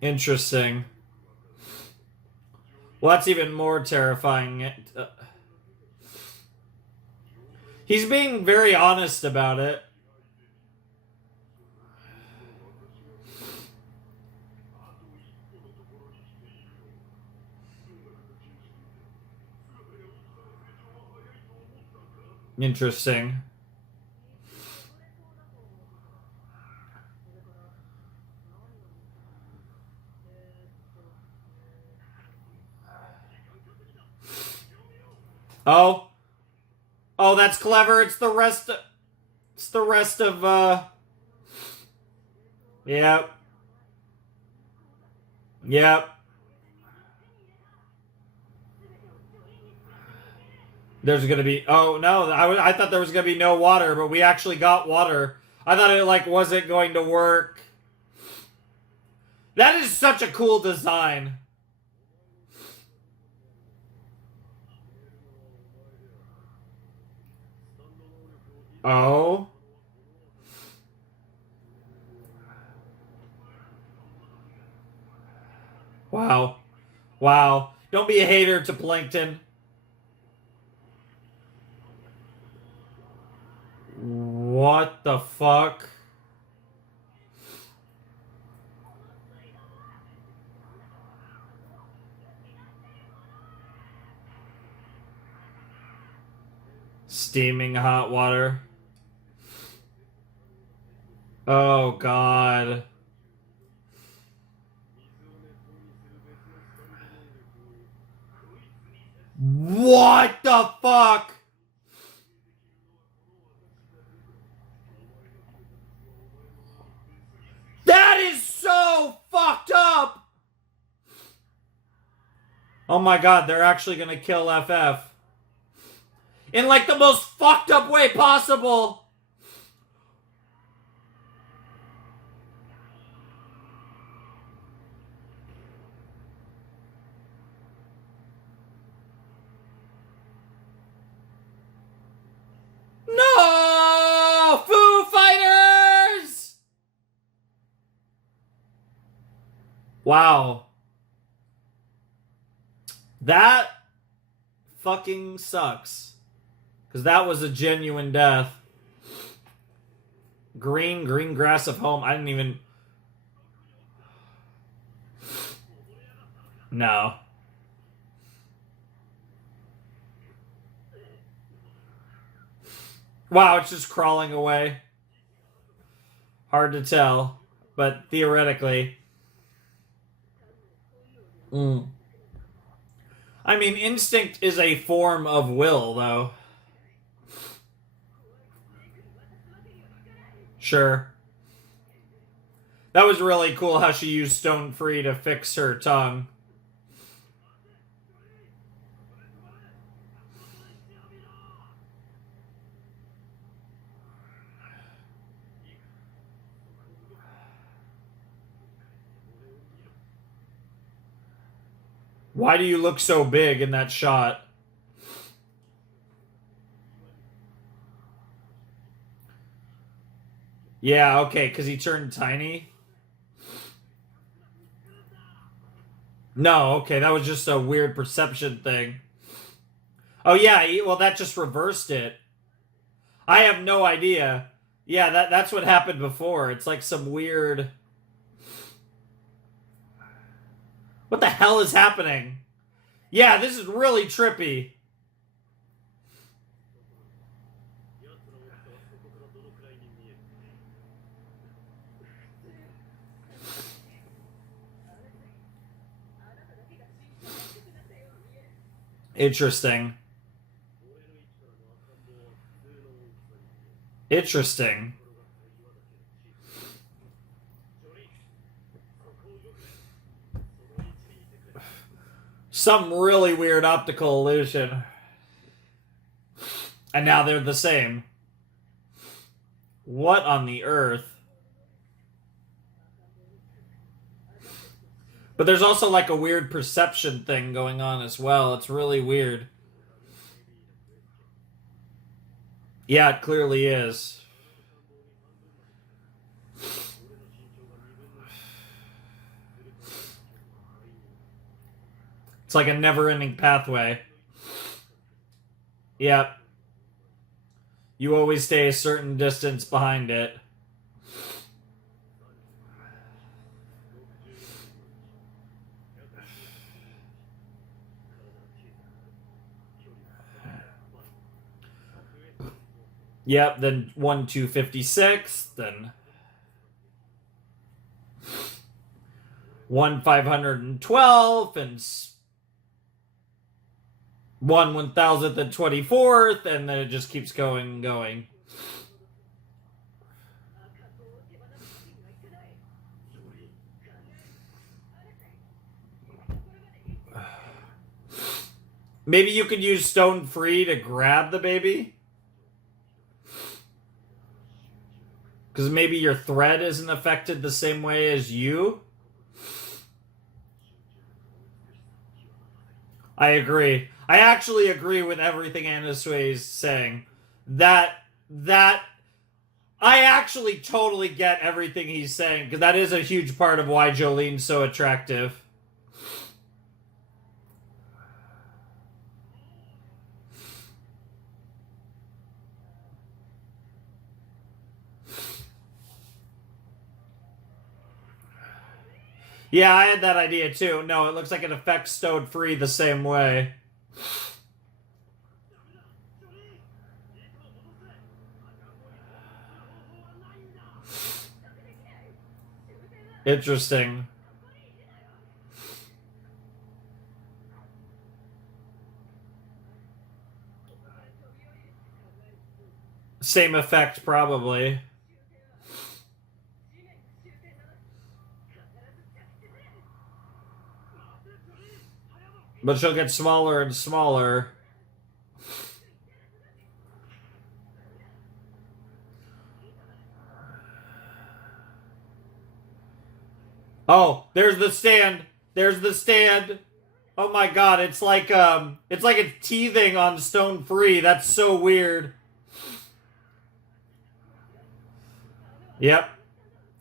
Interesting. Well, that's even more terrifying. He's being very honest about it. Interesting. Oh. Oh, that's clever. It's the rest of... It's the rest of, Yep. Yep. There's gonna be... Oh, no. I thought there was gonna be no water, but we actually got water. I thought it, like, wasn't going to work. That is such a cool design. Oh. Wow. Wow. Don't be a hater to Plankton. What the fuck? Steaming hot water. Oh, God. What the fuck? That is so fucked up! Oh my God, they're actually gonna kill FF. In like the most fucked up way possible. No! Foo Fighters! Wow. That fucking sucks. Because that was a genuine death. Green grass of home. I didn't even... No. Wow, it's just crawling away. Hard to tell, but theoretically. I mean, instinct is a form of will, though. Sure. That was really cool how she used Stone Free to fix her tongue. Why do you look so big in that shot? Yeah, okay, because he turned tiny. No, okay, that was just a weird perception thing. Oh yeah, well that just reversed it. I have no idea. Yeah, that's what happened before. It's like some weird... What the hell is happening? Yeah, this is really trippy. Interesting. Interesting. Some really weird optical illusion. And now they're the same. What on the earth? But there's also like a weird perception thing going on as well. It's really weird. Yeah, it clearly is. It's like a never-ending pathway. Yep. You always stay a certain distance behind it. Yep, then 1/256, then 1/512, and 1/1000th and 24th, and then it just keeps going and going. Maybe you could use Stone Free to grab the baby? Because maybe your thread isn't affected the same way as you? I agree. I actually agree with everything Anasue is saying. That I actually totally get everything he's saying, because that is a huge part of why Jolene's so attractive. Yeah, I had that idea too. No, it looks like it affects Stone Free the same way. Interesting. Same effect, probably. But she'll get smaller and smaller. Oh, there's the stand. There's the stand. Oh my god, it's like it's teething on Stone Free. That's so weird. Yep.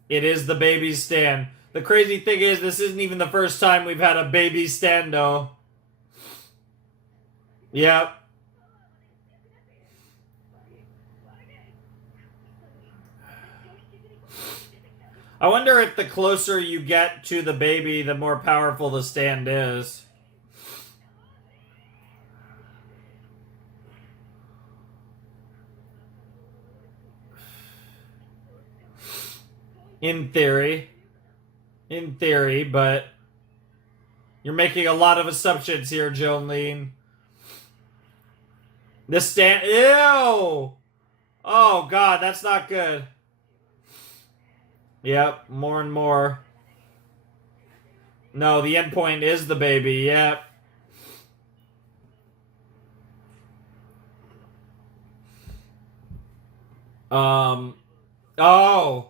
It is the baby stand. The crazy thing is, this isn't even the first time we've had a baby stando. Yep. I wonder if the closer you get to the baby, the more powerful the stand is. In theory. In theory, but you're making a lot of assumptions here, Jolene. The stand... Ew! Oh, God, that's not good. Yep, more and more. No, the endpoint is the baby, yep. Oh. Oh!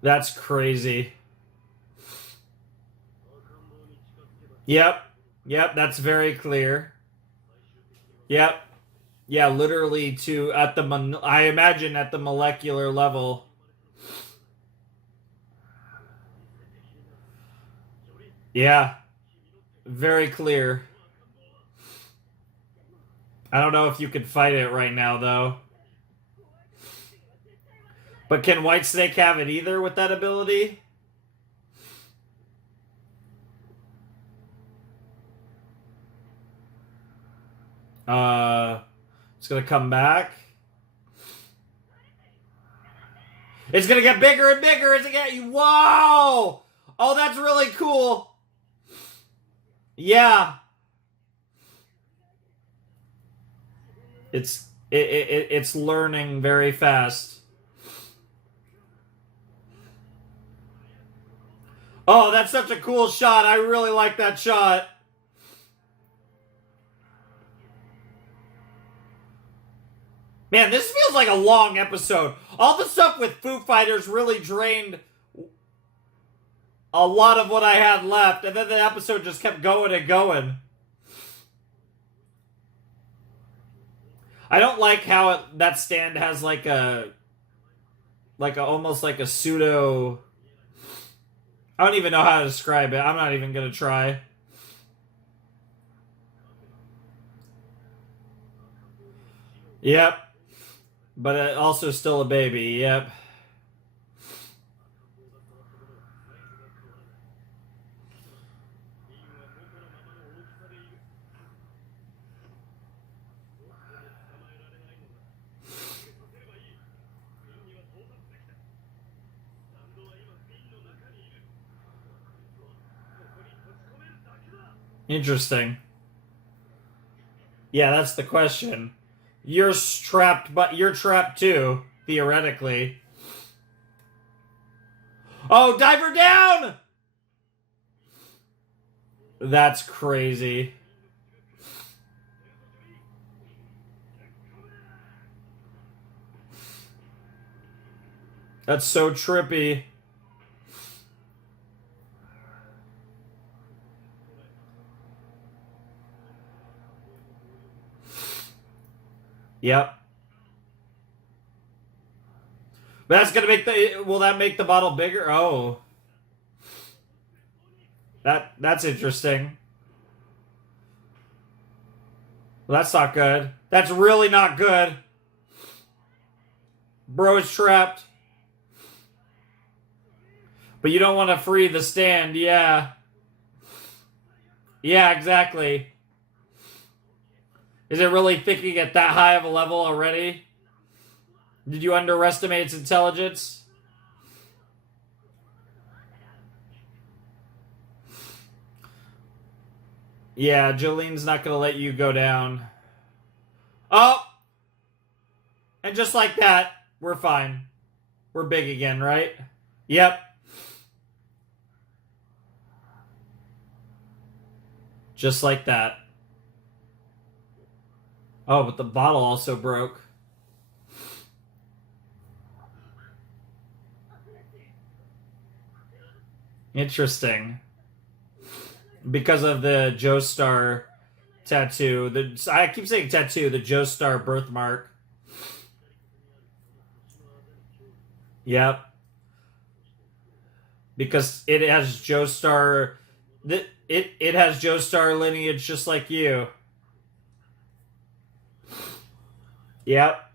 That's crazy. Yep. Yep, that's very clear. Yep. Yeah, literally I imagine at the molecular level. Yeah. Very clear. I don't know if you could fight it right now, though. But can Whitesnake have it either with that ability? It's gonna come back. It's gonna get bigger and bigger as it gets. Whoa! Oh, that's really cool. Yeah. It's learning very fast. Oh, that's such a cool shot. I really like that shot. Man, this feels like a long episode. All the stuff with Foo Fighters really drained a lot of what I had left, and then the episode just kept going and going. I don't like how that stand has like a almost like a pseudo... I don't even know how to describe it. I'm not even gonna try. Yep. But also still a baby, yep. Interesting. Yeah, that's the question. You're trapped, but you're trapped too, theoretically. Oh, diver down! That's crazy. That's so trippy. Yep. That's gonna make the... Will that make the bottle bigger? Oh. That's interesting. Well, that's not good. That's really not good. Bro is trapped. But you don't want to free the stand, yeah. Yeah, exactly. Is it really thinking at that high of a level already? Did you underestimate its intelligence? Yeah, Jolene's not going to let you go down. Oh! And just like that, we're fine. We're big again, right? Yep. Just like that. Oh, but the bottle also broke. Interesting. Because of the Joestar tattoo. I keep saying tattoo, the Joestar birthmark. Yep. Because it has Joestar... It has Joestar lineage just like you. Yep.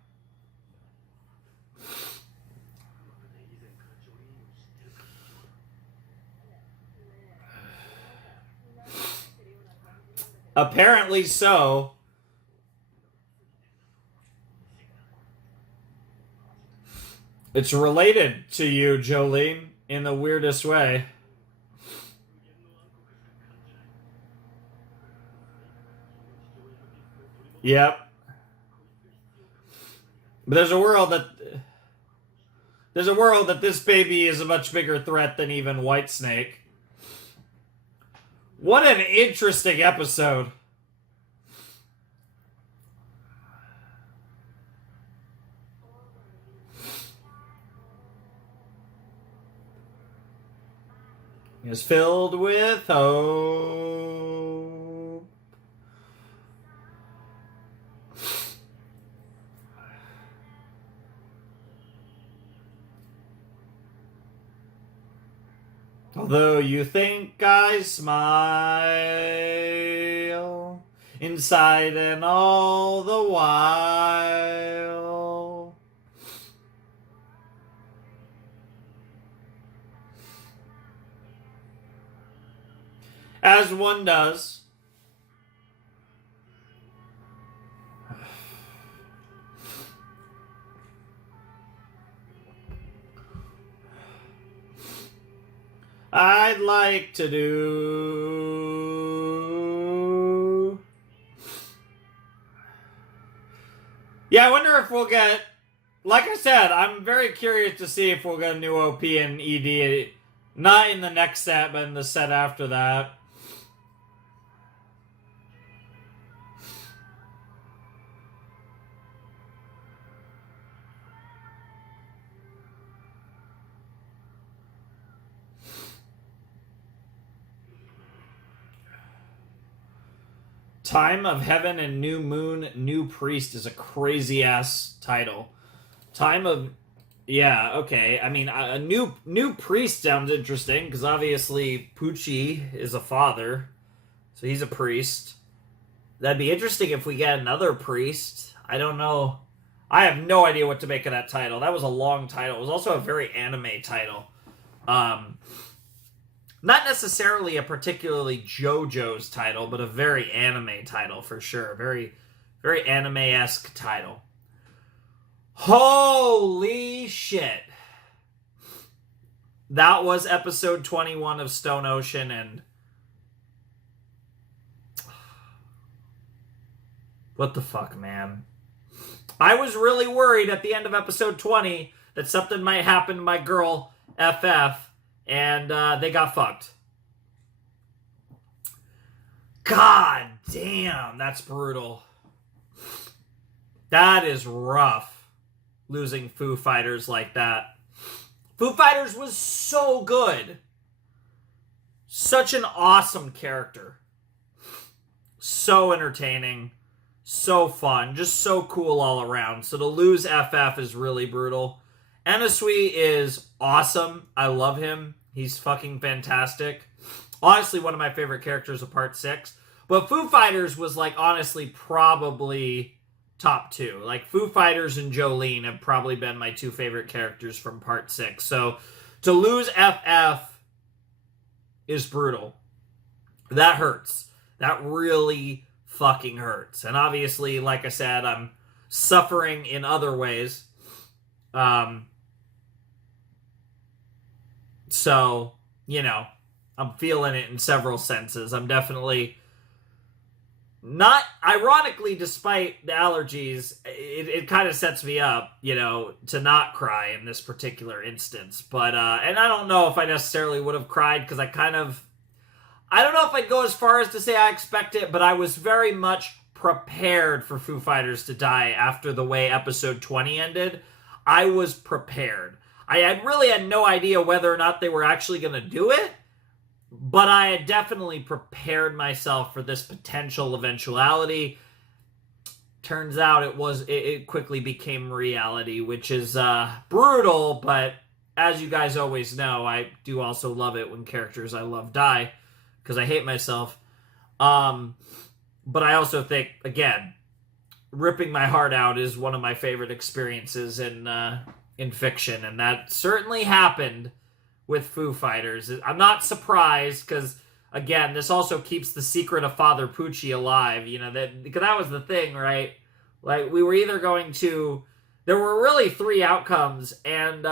Apparently so. It's related to you, Jolene, in the weirdest way. Yep. But there's a world that this baby is a much bigger threat than even Whitesnake. What an interesting episode. Is filled with hope. Although you think I smile inside and all the while. As one does. I'd like to do... Yeah, I wonder if we'll get... Like I said, I'm very curious to see if we'll get a new OP and ED. Not in the next set, but in the set after that. Time of Heaven and New Moon, New Priest is a crazy-ass title. Time of... Yeah, okay. I mean, a new priest sounds interesting, because obviously Pucci is a father, so he's a priest. That'd be interesting if we get another priest. I don't know. I have no idea what to make of that title. That was a long title. It was also a very anime title. Not necessarily a particularly JoJo's title, but a very anime title for sure. Very, very anime-esque title. Holy shit. That was episode 21 of Stone Ocean, and What the fuck, man? I was really worried at the end of episode 20 that something might happen to my girl, FF, and they got fucked. God damn, that's brutal. That is rough, losing Foo Fighters like that. Foo Fighters was so good. Such an awesome character. So entertaining. So fun. Just so cool all around. So to lose FF is really brutal. Anasui is awesome. I love him. He's fucking fantastic. Honestly, one of my favorite characters of Part 6. But Foo Fighters was, like, honestly, probably top 2. Like, Foo Fighters and Jolene have probably been my 2 favorite characters from Part 6. So to lose FF is brutal. That hurts. That really fucking hurts. And obviously, like I said, I'm suffering in other ways. So, you know, I'm feeling it in several senses. I'm definitely not, ironically, despite the allergies, it kind of sets me up, you know, to not cry in this particular instance. But, and I don't know if I necessarily would have cried, because I don't know if I'd go as far as to say I expect it, but I was very much prepared for Foo Fighters to die after the way episode 20 ended. I was prepared. I really had no idea whether or not they were actually going to do it, but I had definitely prepared myself for this potential eventuality. Turns out it quickly became reality, which is brutal, but as you guys always know, I do also love it when characters I love die, because I hate myself. But I also think, again, ripping my heart out is one of my favorite experiences in fiction, and that certainly happened with Foo Fighters. I'm not surprised, because, again, this also keeps the secret of Father Pucci alive, you know, because that was the thing, right? Like, we were either going to... There were really 3 outcomes, and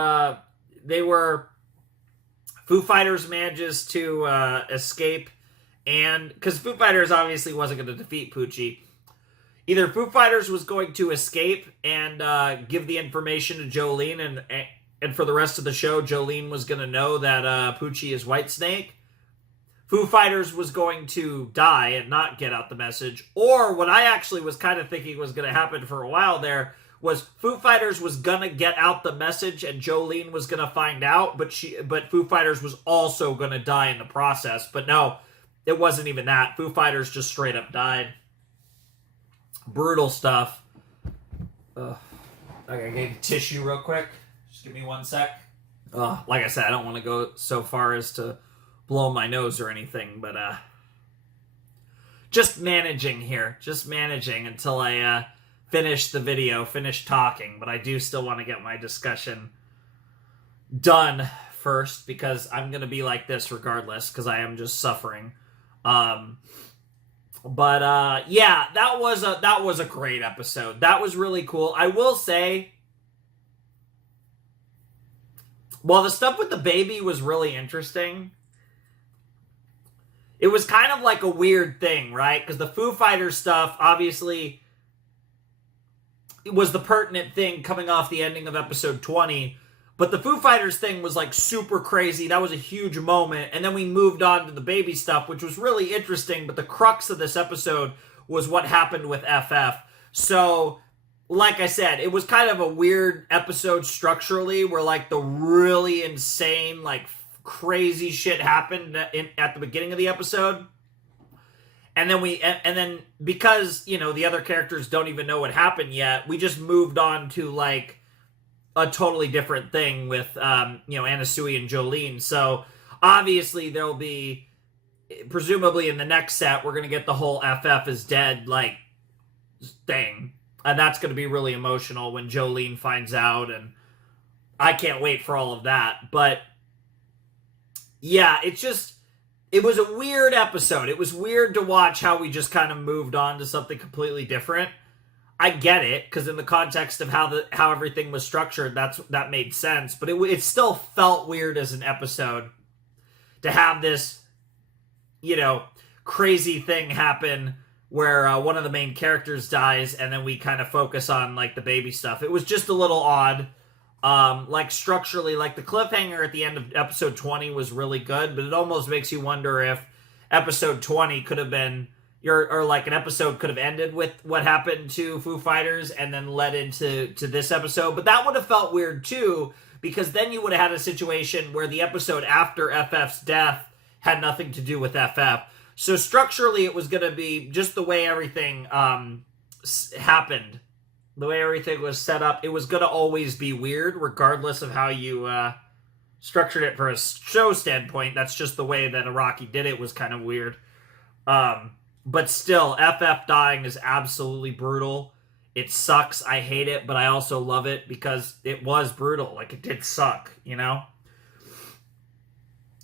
they were... Foo Fighters manages to escape, and... Because Foo Fighters obviously wasn't going to defeat Pucci. Either Foo Fighters was going to escape and give the information to Jolene, and for the rest of the show, Jolene was going to know that Pucci is Whitesnake. Foo Fighters was going to die and not get out the message. Or what I actually was kind of thinking was going to happen for a while there was Foo Fighters was going to get out the message and Jolene was going to find out, but Foo Fighters was also going to die in the process. But no, it wasn't even that. Foo Fighters just straight up died. Brutal stuff. I gotta get tissue real quick. Just give me 1 sec. Like I said, I don't want to go so far as to blow my nose or anything, but just managing here. Just managing until I finish the video, finish talking. But I do still want to get my discussion done first, because I'm going to be like this regardless, because I am just suffering. But yeah, that was a great episode. That was really cool. I will say, while the stuff with the baby was really interesting, it was kind of like a weird thing, right? Because the Foo Fighters stuff, obviously, it was the pertinent thing coming off the ending of episode 20. But the Foo Fighters thing was, like, super crazy. That was a huge moment. And then we moved on to the baby stuff, which was really interesting. But the crux of this episode was what happened with FF. So, like I said, it was kind of a weird episode structurally, where, like, the really insane, like, crazy shit happened at the beginning of the episode. And then because, you know, the other characters don't even know what happened yet, we just moved on to, like, a totally different thing with, you know, Anasui and Jolene. So, obviously, there'll be, presumably in the next set, we're going to get the whole FF is dead, like, thing. And that's going to be really emotional when Jolene finds out, and I can't wait for all of that. But, yeah, it was a weird episode. It was weird to watch how we just kind of moved on to something completely different. I get it, because in the context of how everything was structured, that made sense. But it still felt weird as an episode to have this, you know, crazy thing happen where one of the main characters dies, and then we kind of focus on like the baby stuff. It was just a little odd. Like structurally, like the cliffhanger at the end of episode 20 was really good, but it almost makes you wonder if episode 20 could have been, or like an episode could have ended with what happened to Foo Fighters and then led into this episode. But that would have felt weird too, because then you would have had a situation where the episode after FF's death had nothing to do with FF. So structurally, it was going to be just the way everything happened. The way everything was set up, it was going to always be weird, regardless of how you structured it for a show standpoint. That's just the way that Araki did it, was kind of weird. But still, FF dying is absolutely brutal. It sucks. I hate it, but I also love it because it was brutal. Like, it did suck, you know?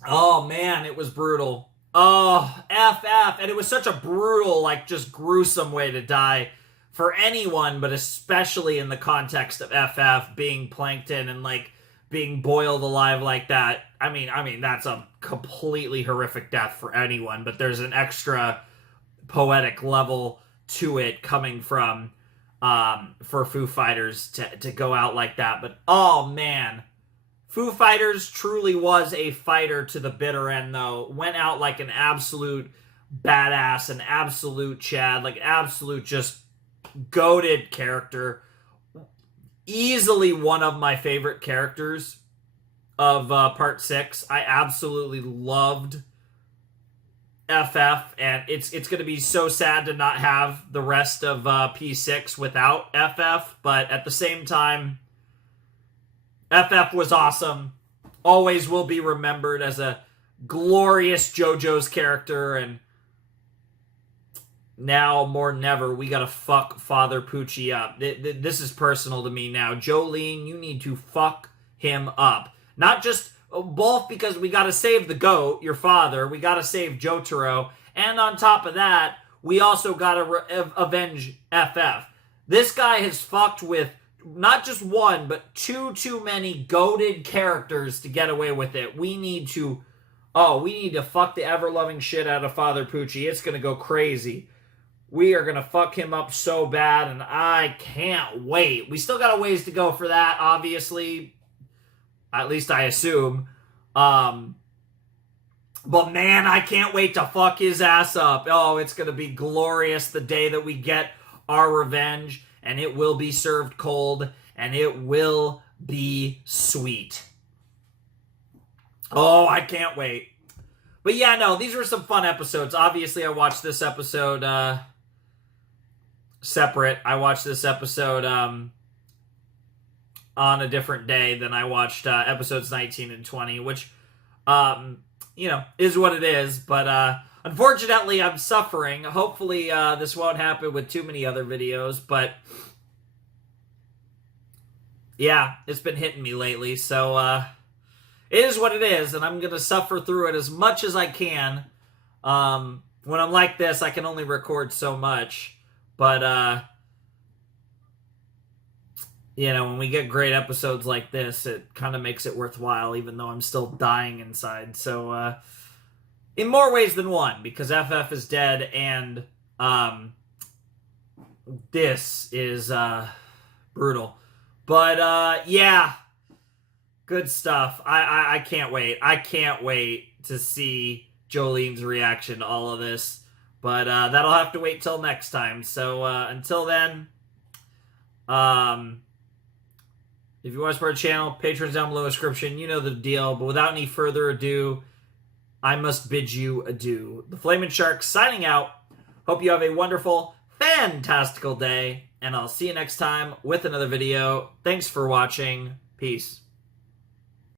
Oh, man, it was brutal. Oh, FF. And it was such a brutal, like, just gruesome way to die for anyone, but especially in the context of FF being plankton and like being boiled alive like that. I mean that's a completely horrific death for anyone, but there's an extra poetic level to it coming from for Foo Fighters to go out like that. But oh man, Foo Fighters truly was a fighter to the bitter end, though. Went out like an absolute badass, an absolute Chad, like absolute just goated character. Easily one of my favorite characters of part 6. I absolutely loved FF, and it's going to be so sad to not have the rest of P6 without FF, but at the same time, FF was awesome. Always will be remembered as a glorious JoJo's character, and now, more than ever, we gotta fuck Father Pucci up. This is personal to me now. Jolene, you need to fuck him up. Not just both because we gotta save the GOAT, your father, we gotta save Jotaro, and on top of that, we also gotta avenge FF. This guy has fucked with not just one, but too many goated characters to get away with it. We need to fuck the ever-loving shit out of Father Pucci. It's gonna go crazy. We are going to fuck him up so bad, and I can't wait. We still got a ways to go for that, obviously. At least I assume. But man, I can't wait to fuck his ass up. Oh, it's going to be glorious the day that we get our revenge, and it will be served cold, and it will be sweet. Oh, I can't wait. But yeah, no, these were some fun episodes. Obviously, I watched this episode separate. I watched this episode on a different day than I watched episodes 19 and 20, which, is what it is. But unfortunately, I'm suffering. Hopefully, this won't happen with too many other videos. But yeah, it's been hitting me lately. So it is what it is, and I'm going to suffer through it as much as I can. When I'm like this, I can only record so much. But, when we get great episodes like this, it kind of makes it worthwhile, even though I'm still dying inside. So, in more ways than one, because FF is dead, and this is brutal. But, yeah, good stuff. I can't wait. I can't wait to see Jolene's reaction to all of this. But that'll have to wait till next time. So until then, if you want to support the channel, patrons down below in the description. You know the deal. But without any further ado, I must bid you adieu. The Flamin' Shark signing out. Hope you have a wonderful, fantastical day. And I'll see you next time with another video. Thanks for watching. Peace.